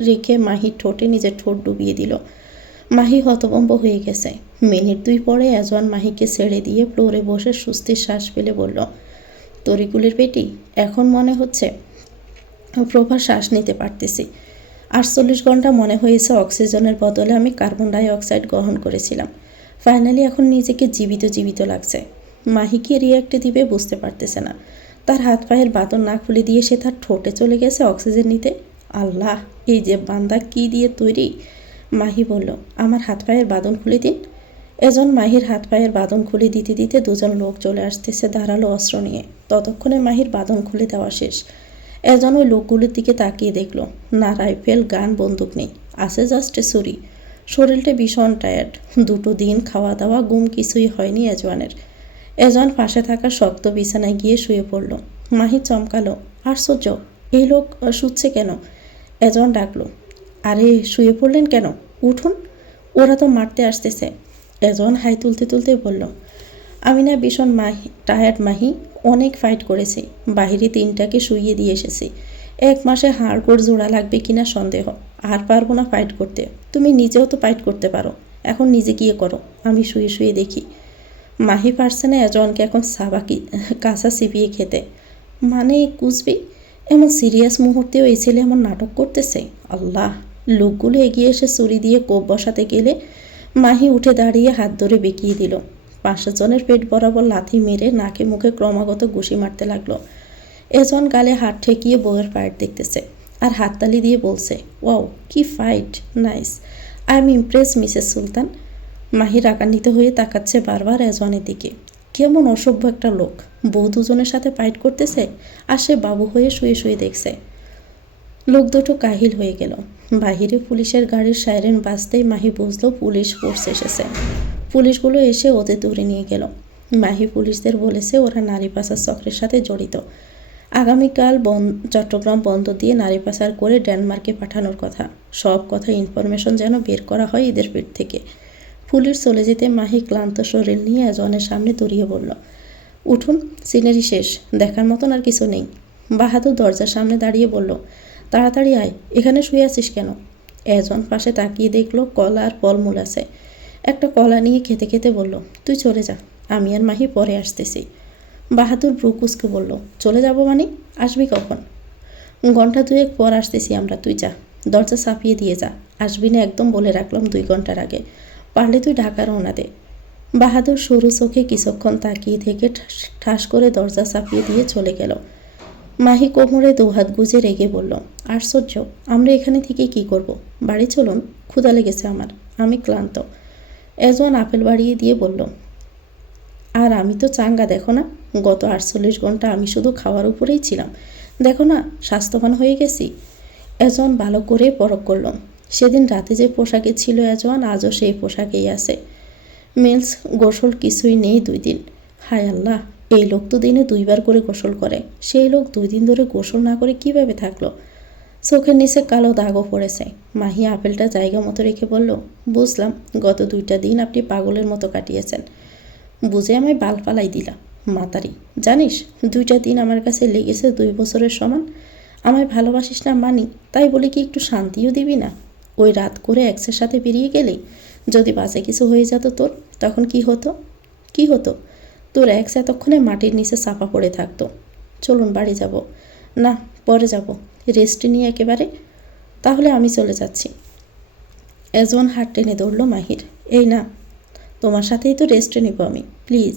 রেখে মাহির ঠোঁটে নিজের ঠোঁট ডুবিয়ে দিল। মাহি হতভম্ব হয়ে গেছে। মিনিট 2 পরে এজওয়ান মাহিকে ছেড়ে দিয়ে ফ্লোরে বসে স্বস্তির শ্বাস ফেলে বলল, তরিকুলের পেটি, এখন মনে হচ্ছে প্রপার শ্বাস নিতে পারতেছি। 48 ঘন্টা মনে হয়েছে অক্সিজেনের বদলে আমি কার্বন ডাই অক্সাইড গ্রহণ করেছিলাম। ফাইনালি এখন নিজেকে জীবিত লাগছে। মাহি কি রিয়াক্টে দিবে বুঝতে পারতেছে না। তার হাত পায়ের বাঁধন না খুলে দিয়ে সে তার ঠোঁটে চলে গেছে অক্সিজেন নিতে। আল্লাহ, এই যে বান্দা কি দিয়ে তৈরি! মাহি বলল, আমার হাত পায়ের বাঁধন খুলে দিন। এজন মাহির হাত পায়ের বাঁধন খুলে দিতে দিতে 2 জন লোক চলে আসতেছে ধারালো অস্ত্র নিয়ে। ততক্ষণে মাহির বাঁধন খুলে দেওয়া শেষ। এজন ওই লোকগুলোর দিকে তাকিয়ে দেখল, না রাইফেল, গান, বন্দুক নেই, আছে জাস্ট ছুরি। শরীরটা ভীষণ টায়ার্ড। 2 দিন খাওয়া দাওয়া ঘুম কিছুই হয়নি এজওয়ানের। এজন পাশে থাকা শক্ত বিছানায় গিয়ে শুয়ে পড়ল। মাহি চমকালো, আশ্চর্য, এই লোক শুচ্ছে কেন? এজন ডাকলো, আরে শুয়ে পড়লেন কেন? উঠুন, ওরা তো মারতে আসতেছে। এজন হাই তুলতে তুলতে বলল, আমি না ভীষণ টায়ার্ড মাহি, অনেক ফাইট করেছি। বাহিরে 3টাকে শুইয়ে দিয়ে এসেছি। 1 মাসে হাড়গোড় জোড়া লাগবে কিনা সন্দেহ। আর পারবো না ফাইট করতে। তুমি নিজেও তো ফাইট করতে পারো, এখন নিজে গিয়ে করো, আমি শুয়ে শুয়ে দেখি। মাহি পারছে না এজনকে এখন কাঁচা চিবিয়ে খেতে। মানে কুচবি, এমন সিরিয়াস মুহূর্তেও এই ছেলে এমন নাটক করতেছে। আল্লাহ! লোকগুলো এগিয়ে এসে ছুরি দিয়ে কোপ বসাতে গেলে মাহি উঠে দাঁড়িয়ে হাত ধরে বেঁকিয়ে দিল। 5 জনের পেট বরাবর লাথি মেরে নাকে মুখে ক্রমাগত ঘুষি মারতে লাগলো। এজন গালে হাত ঠেকিয়ে বউয়ের ফাইট দেখতেছে আর হাততালি দিয়ে বলছে, ওয়াও, কি fight, nice, I am impress Mrs Sultan. Mahi রাগান্বিত হয়ে তাকাচ্ছে বারবার এজনের দিকে। কেমন অসভ্য একটা লোক, বউ 2 জনের সাথে ফাইট করতেছে আর সে বাবু হয়ে শুয়ে শুয়ে দেখছে। লোক দুটো কাহিল হয়ে গেল। বাহিরে পুলিশের গাড়ির সাইরেন বাজতেই মাহি বুঝলো পুলিশ ফোর্স এসেছে। পুলিশগুলো এসে ওদের দূরে নিয়ে গেল। মাহি পুলিশদের বলেছে ওরা নারী পাচার চক্রের সাথে জড়িত। আগামীকাল চট্টগ্রাম বন্দর দিয়ে নারী পাচার করে ডেনমার্কে পাঠানোর কথা। সব কথা ইনফরমেশন যেন বের করা হয় এদের পেট থেকে। পুলিশ চলে যেতে মাহি ক্লান্ত শরীর নিয়ে এজনের সামনে দৌড়িয়ে বলল, উঠুন, সিনারি শেষ, দেখার মতন আর কিছু নেই। বাহাদুর দরজার সামনে দাঁড়িয়ে বলল, তাড়াতাড়ি আয়, এখানে শুয়ে আছিস কেন? এজন পাশে তাকিয়ে দেখলো কলা আর ফলমূল আছে। একটা কলা নিয়ে খেতে খেতে বলল, তুই চলে যা, আমি আর মাহি পরে আসতেছি। বাহাদুর ব্রুকুসকে বলল, চলে যাব মানে? আসবি কখন? ঘন্টা দুয়েক পর আসতেছি আমরা, তুই যা। দরজা চাপিয়ে দিয়ে যা, আসবি না একদম বলে রাখলাম 2 ঘন্টার আগে। পারলে তুই ঢাকা রওনা দে। বাহাদুর সরু চোখে কিছুক্ষণ তাকিয়ে থেকে ঠাস করে দরজা চাপিয়ে দিয়ে চলে গেল। মাহি কোমরে দুহাত গুজে রেগে বলল, আশ্চর্য, আমরা এখানে থেকে কি করব? বাড়ি চলুন, ক্ষুধা লেগেছে আমার, আমি ক্লান্ত। এজন আপেল বাড়িয়ে দিয়ে বলল, আর আমি তো চাঙ্গা, দেখো না? গত 48 ঘন্টা আমি শুধু খাওয়ার উপরেই ছিলাম, দেখো না স্বাস্থ্যবান হয়ে গেছি। এজন ভালো করে পরখ করল। সেদিন রাতে যে পোশাকে ছিল এজন আজও সেই পোশাকেই আছে। মেলস গোসল কিছুই নেই 2 দিন। হায় আল্লাহ, এই লোক তো দিনে 2 বার করে গোসল করে, সেই লোক 2 দিন ধরে গোসল না করে কিভাবে থাকলো? চোখের নিচে কালো দাগও পড়েছে। মাহি আপেলটা জায়গা মতো রেখে বলল, বুঝলাম গত 2টা দিন আপনি পাগলের মতো কাটিয়েছেন, বুঝে আমায় বাল পালাই দিলা। মাতারি, জানিস 2টা দিন আমার কাছে লেগেছে 2 বছরের সমান। আমায় ভালোবাসিস না মানি, তাই বলে কি একটু শান্তিও দিবি না? ওই রাত করে এক্সের সাথে বেরিয়ে গেলি, যদি বাজে কিছু হয়ে যেত তোর, তখন কি হতো? কি হতো? তোর এক্স এতক্ষণে মাটির নিচে চাপা পড়ে থাকতো। চলুন বাড়ি যাব। না, পরে যাব, রেস্ট নিয়ে একেবারে। তাহলে আমি চলে যাচ্ছি। এজন হাত টেনে ধরল মাহির। এই না, তোমার সাথেই তো রেস্ট নেব আমি, প্লিজ।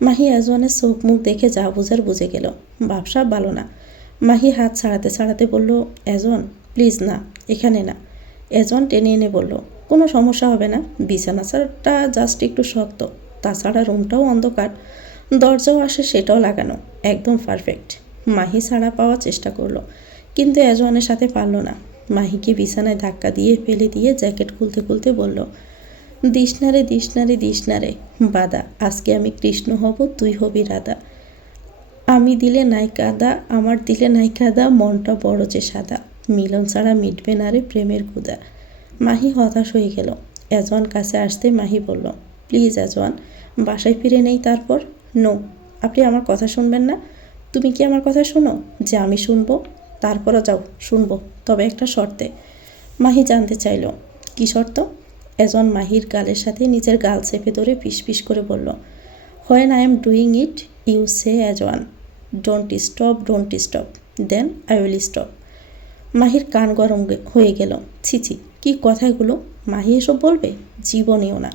মাহি এজনের চোখ মুখ দেখে যা বোঝার বুঝে গেল, ব্যবসা ভালো না। মাহি হাত ছাড়াতে ছাড়াতে বলল, এজন প্লিজ না, এখানে না। এজন টেনে এনে বলল, কোনো সমস্যা হবে না, বিছানাটা জাস্ট একটু শক্ত, তাছাড়া রুমটাও অন্ধকার, দরজাও আসে সেটাও লাগানো, একদম পারফেক্ট। মাহি ছাড়া পাওয়ার চেষ্টা করলো, কিন্তু এজনের সাথে পারল না। মাহিকে বিছানায় ধাক্কা দিয়ে ফেলে দিয়ে জ্যাকেট খুলতে খুলতে বলল, দিশনারে দিশনারে দিশনারে বাদা, আজকে আমি কৃষ্ণ হব, তুই হবি রাধা। আমি দিলে নাই কাদা, আমার দিলে নাই কাদা, মনটা বড় যে সাদা, মিলন ছাড়া মিটবে না রে প্রেমের ক্ষুদা। মাহি হতাশ হয়ে গেল। এজন কাছে আসতে মাহি বলল, প্লিজ এজন, বাসায় ফিরে নেই তারপর। নো, আপনি আমার কথা শুনবেন না? তুমি কি আমার কথা শোনো যে আমি শুনবো? তারপরও যাও, শুনবো, তবে একটা শর্তে। মাহি জানতে চাইল, কি শর্ত? এজন মাহির গালের সাথে নিজের গাল চেপে ধরে পিস পিস করে বলল, when I am doing it you say again, don't stop, don't stop, then I will stop. মাহির কান গরম হয়ে গেল। ছিছি, কি কথাগুলো! মাহি এসব বলবে? জীবনেও না।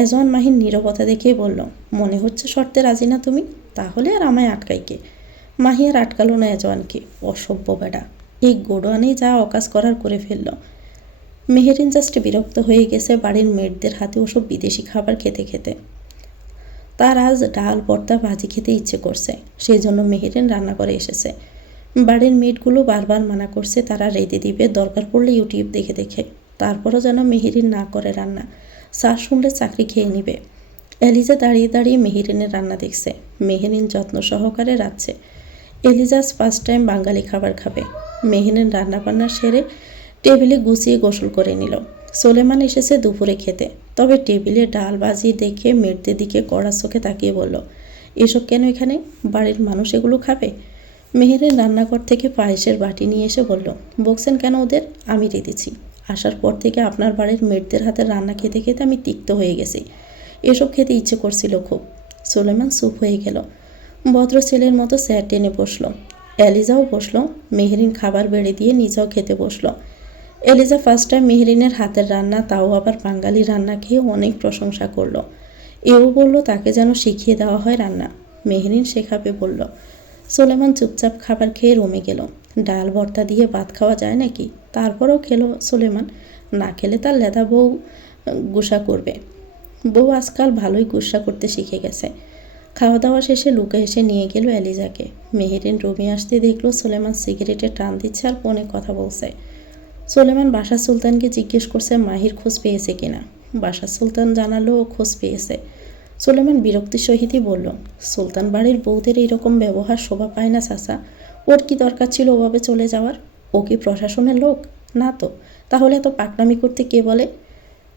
এজন মাহির নীরবতা দেখে বলল, মনে হচ্ছে শর্তে রাজি না তুমি? তাহলে আর আমায় আটকাইকে। মাহি আর আটকালো না এজওয়ানকে। অসভ্য বেড়া, এই গোডানেই যা অকাজ করার করে ফেলল। মেহেরিন জাস্ট বিরক্ত হয়ে গেছে বাড়ির মেয়েদের হাতে ওসব বিদেশি খাবার খেতে খেতে। তার আজ ডাল ভর্তা ভাজি খেতে ইচ্ছে করছে, সেই জন্য মেহেরিন রান্না করে এসেছে। বাড়ির মেয়েটগুলো বারবার মানা করছে তারা রেঁধে দিবে, দরকার পড়লে ইউটিউব দেখে দেখে। তারপরও যেন মেহেরিন না করে রান্না, স্যার শুনলে চাকরি খেয়ে নিবে। এলিজা দাঁড়িয়ে দাঁড়িয়ে মেহেরিনের রান্না দেখছে। মেহেরিন যত্ন সহকারে রাঁধছে। এলিজাস ফার্স্ট টাইম বাঙালি খাবার খাবে। মেহেরিন রান্নাবান্না সেরে টেবিলে গুছিয়ে গোসল করে নিল। সোলেমান এসেছে দুপুরে খেতে, তবে টেবিলে ডাল ভাজি দেখে মেয়েদের দিকে কড়া চোখে তাকিয়ে বলল, এসব কেন এখানে? বাড়ির মানুষ এগুলো খাবে? মেহেরের রান্নাঘর থেকে পায়েসের বাটি নিয়ে এসে বলল, বকছেন কেন ওদের? আমি রেঁধেছি। আসার পর থেকে আপনার বাড়ির মেয়েদের হাতের রান্না খেতে খেতে আমি তিক্ত হয়ে গেছি, এসব খেতে ইচ্ছে করছিল খুব। সোলেমান চুপ হয়ে গেল। ভদ্র ছেলের মতো স্যার টেনে বসলো। এলিজাও বসলো। মেহেরিন খাবার বেড়ে দিয়ে নিজেও খেতে বসলো। এলিজা ফার্স্ট টাইম মেহেরিনের হাতের রান্না, তাও আবার বাঙালি রান্না খেয়ে অনেক প্রশংসা করলো। এও বলল তাকে যেন শিখিয়ে দেওয়া হয় রান্না। মেহেরিন শেখাবে বলল। সোলেমান চুপচাপ খাবার খেয়ে রুমে গেল। ডাল ভর্তা দিয়ে ভাত খাওয়া যায় নাকি? তারপরও খেলো সোলেমান। না খেলে তার লেদা বউ গুসা করবে। বউ আজকাল ভালোই গুসা করতে শিখে গেছে। খাওয়া দাওয়া শেষে লুকা এসে নিয়ে গেল এলিজাকে। মেহেরিন রুমে আসতে দেখলো সোলেমান সিগারেটে টান দিচ্ছে আর ফোনে কথা বলছে। সোলেমান বাশার সুলতানকে জিজ্ঞেস করছে মাহির খোঁজ পেয়েছে কিনা। বাশার সুলতান জানালো ও খোঁজ পেয়েছে। সোলেমান বিরক্তির সহিতই বলল, সুলতান বাড়ির বউদের এইরকম ব্যবহার শোভা পায় না চাচা। ওর কি দরকার ছিল ওভাবে চলে যাওয়ার? ও কি প্রশাসনের লোক? না তো। তাহলে এত পাকনামি করতে কে বলে?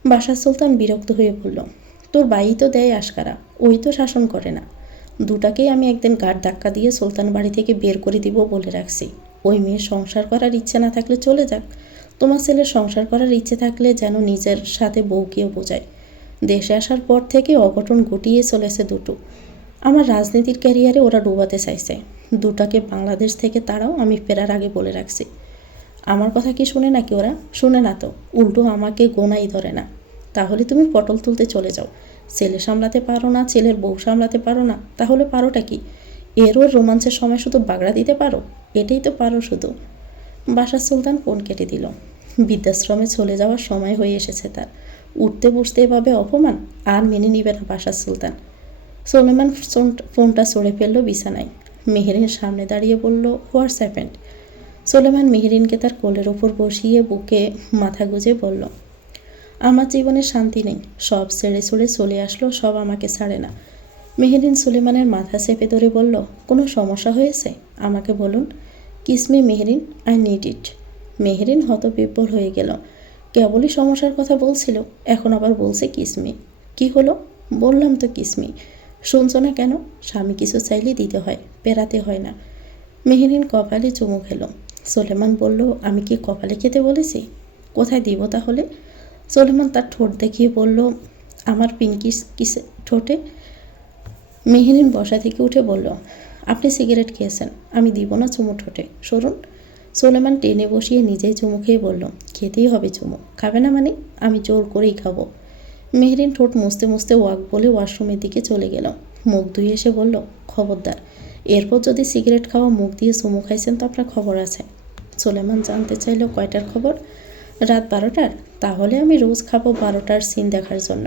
বাশার সুলতান বিরক্ত হয়ে বলল, তোর বাই তো দেয় আশকারা, ওই তো শাসন করে না। দুটাকেই আমি একদিন গাড় ধাক্কা দিয়ে সুলতান বাড়ি থেকে বের করে দিব বলে রাখছি। ওই মেয়ের সংসার করার ইচ্ছে না থাকলে চলে যাক। তোমার ছেলের সংসার করার ইচ্ছে থাকলে যেন নিজের সাথে বউকেও বোঝায়। দেশে আসার পর থেকে অঘটন ঘটিয়ে চলেছে দুটো। আমার রাজনীতির ক্যারিয়ারে ওরা ডুবাতে চাইছে। দুটাকে বাংলাদেশ থেকে তারাও আমি ফেরার আগে বলে রাখছি। আমার কথা কি শুনে নাকি ওরা? শুনে না তো, উল্টো আমাকে গোনাই ধরে না। তাহলে তুমি পটল তুলতে চলে যাও। ছেলে সামলাতে পারো না, ছেলের বউ সামলাতে পারো না, তাহলে পারোটা কি? এরও রোমাঞ্চের সময় শুধু বাগড়া দিতে পারো, এটাই তো পারো শুধু। বাসার সুলতান ফোন কেটে দিল। বৃদ্ধাশ্রমে চলে যাওয়ার সময় হয়ে এসেছে তার। উঠতে বসতে এভাবে অপমান আর মেনে নিবে না বাসার সুলতান। সোলেমান ফোনটা সরে ফেললো বিছানায়। মেহেরিন সামনে দাঁড়িয়ে বলল, হোয়াটস হ্যাপেন্ড? সোলেমান মেহেরিনকে তার কোলের ওপর বসিয়ে বুকে মাথা গুজে বলল, আমার জীবনে শান্তি নেই, সব ছেড়ে ছুড়ে চলে আসলো, সব আমাকে ছাড়ে না। মেহেরিন সুলেমানের মাথা চেপে ধরে বলল, কোনো সমস্যা হয়েছে? আমাকে বলুন। Kiss me Meherin, I need it. Meherin হতবিহ্বল হয়ে গেল। কেবলই সমস্যার কথা বলছিল, এখন আবার বলছে কিসমি। কি হলো? বললাম তো কিসমি। শুনছো না কেন? স্বামী কিছু চাইলে দিতে হয়, পেরাতে হয় না। মেহেরিন কপালে চুমু খেলো। সোলেমান বলল, আমি কি কপালে খেতে বলেছি? কোথায় দিব তাহলে? সোলেমান তার ঠোঁট দেখিয়ে বলল, আমার পিঙ্কি কিসে ঠোঁটে। মেহেরিন বসা থেকে উঠে বলল, আপনি সিগারেট খেয়েছেন, আমি দিব না চুমু ঠোঁটে, সরুন। সোলেমান টেনে বসিয়ে নিজেই চুমু খেয়ে বলল, খেতেই হবে চুমু, খাবে না মানে? আমি জোর করেই খাবো। মেহেরিন ঠোঁট মুছতে মুছতে ওয়াক বলে ওয়াশরুমের দিকে চলে গেল। মুখ ধুয়ে এসে বলল, খবরদার, এরপর যদি সিগারেট খাওয়া মুখ দিয়ে চুমু খাইছেন তো আপনার খবর আছে। সোলেমান জানতে চাইল, কয়টার খবর? রাত 12টার? তাহলে আমি রোজ খাবো 12টার সিন দেখার জন্য।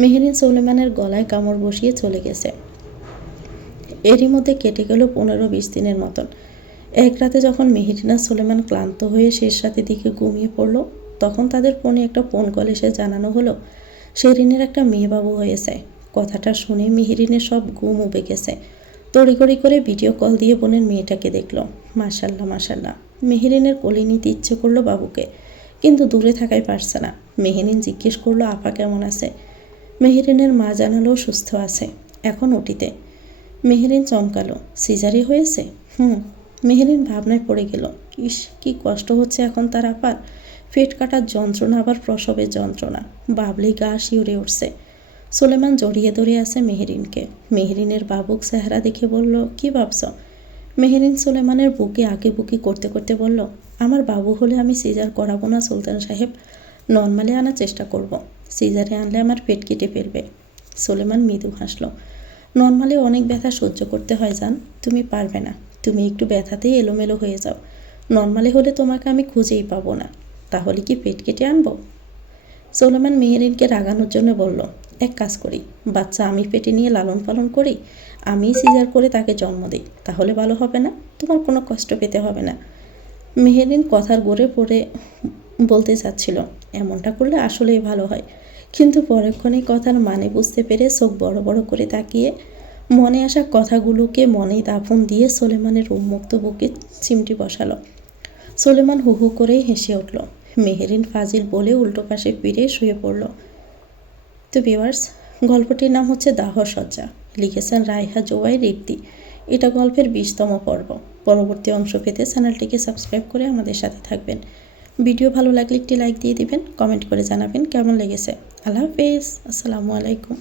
মেহেরিন সোলেমানের গলায় কামড় বসিয়ে চলে গেছে। এরই মধ্যে কেটে গেল 15-20 দিনের মতন। এক রাতে যখন মেহেরিন আর সোলেমান ক্লান্ত হয়ে শেষ রাতের দিকে ঘুমিয়ে পড়ল, তখন তাদের ফোনে একটা ফোন কল এসে জানানো হলো শেরিনের একটা মেয়েবাবু হয়েছে। কথাটা শুনে মেহেরিনের সব ঘুম উবে গেছে। তড়িঘড়ি করে ভিডিও কল দিয়ে বোনের মেয়েটাকে দেখল। মাশাল্লাহ মাশাল্লাহ। মেহেরিনের কোলে নিতে ইচ্ছে করলো বাবুকে, কিন্তু দূরে থাকাই পারছে না। মেহেরিন জিজ্ঞেস করলো, আপা কেমন আছে? মেহেরিনের মা জানালো সুস্থ আছে, এখন ওটিতে। মেহেরিন চমকালো, সিজারি হয়েছে? মেহেরিন ভাবনায় পড়ে গেল। ইস, কি কষ্ট হচ্ছে এখন তার আপার। পেট কাটার যন্ত্রণা, আবার প্রসবের যন্ত্রণা, ভাবলেই গা শিউরে উঠছে। সোলেমান জড়িয়ে ধরে আছে মেহেরিনকে। মেহেরিনের বাবুক চেহারা দেখে বলল, কি ভাবছ? মেহেরিন সোলেমানের বুকে আগে বুকি করতে করতে বলল, আমার বাবু হলে আমি সিজার করাবো না সুলতান সাহেব, নর্মালে আনার চেষ্টা করব। সিজারে আনলে আমার পেট কেটে ফেলবে। সোলেমান মৃদু হাসল। নর্মালে অনেক ব্যথা সহ্য করতে হয় জান, তুমি পারবে না। তুমি একটু ব্যথাতেই এলোমেলো হয়ে যাও। নর্মালে হলে তোমাকে আমি খুঁজেই পাবো না। তাহলে কি পেট কেটে আনবো? সোলেমান মেহেরিনকে রাগানোর জন্য বলল, এক কাজ করি, বাচ্চা আমি পেটে নিয়ে লালন পালন করি, আমি সিজার করে তাকে জন্ম দিই, তাহলে ভালো হবে না? তোমার কোনো কষ্ট পেতে হবে না। মেহেরিন কথার গড়ে পড়ে বলতে চাচ্ছিল, এমনটা করলে আসলেই ভালো হয়, কিন্তু পরক্ষণেই কথার মানে বুঝতে পেরে চোখ বড় বড় করে তাকিয়ে মনে আসা কথাগুলোকে মনেই দাফন দিয়ে সোলেমানের উন্মুক্ত বুকে চিমটি বসালো। সোলেমান হু হু করেই হেসে উঠল। মেহেরিন ফাজিল বলে উল্টো পাশে ফিরে শুয়ে পড়ল। তো ভিউয়ার্স, গল্পটির নাম হচ্ছে দাহ সজ্জা, লিখেছেন রায়হা জোয়াই রিপ্তি। এটা গল্পের 20তম পর্ব। পরবর্তী অংশ পেতে চ্যানেলটিকে সাবস্ক্রাইব করে আমাদের সাথে থাকবেন। ভিডিও ভালো লাগলে একটি লাইক দিয়ে দিবেন, কমেন্ট করে জানাবেন কেমন লেগেছে। আল্লাহ হাফেজ, আসসালামু আলাইকুম।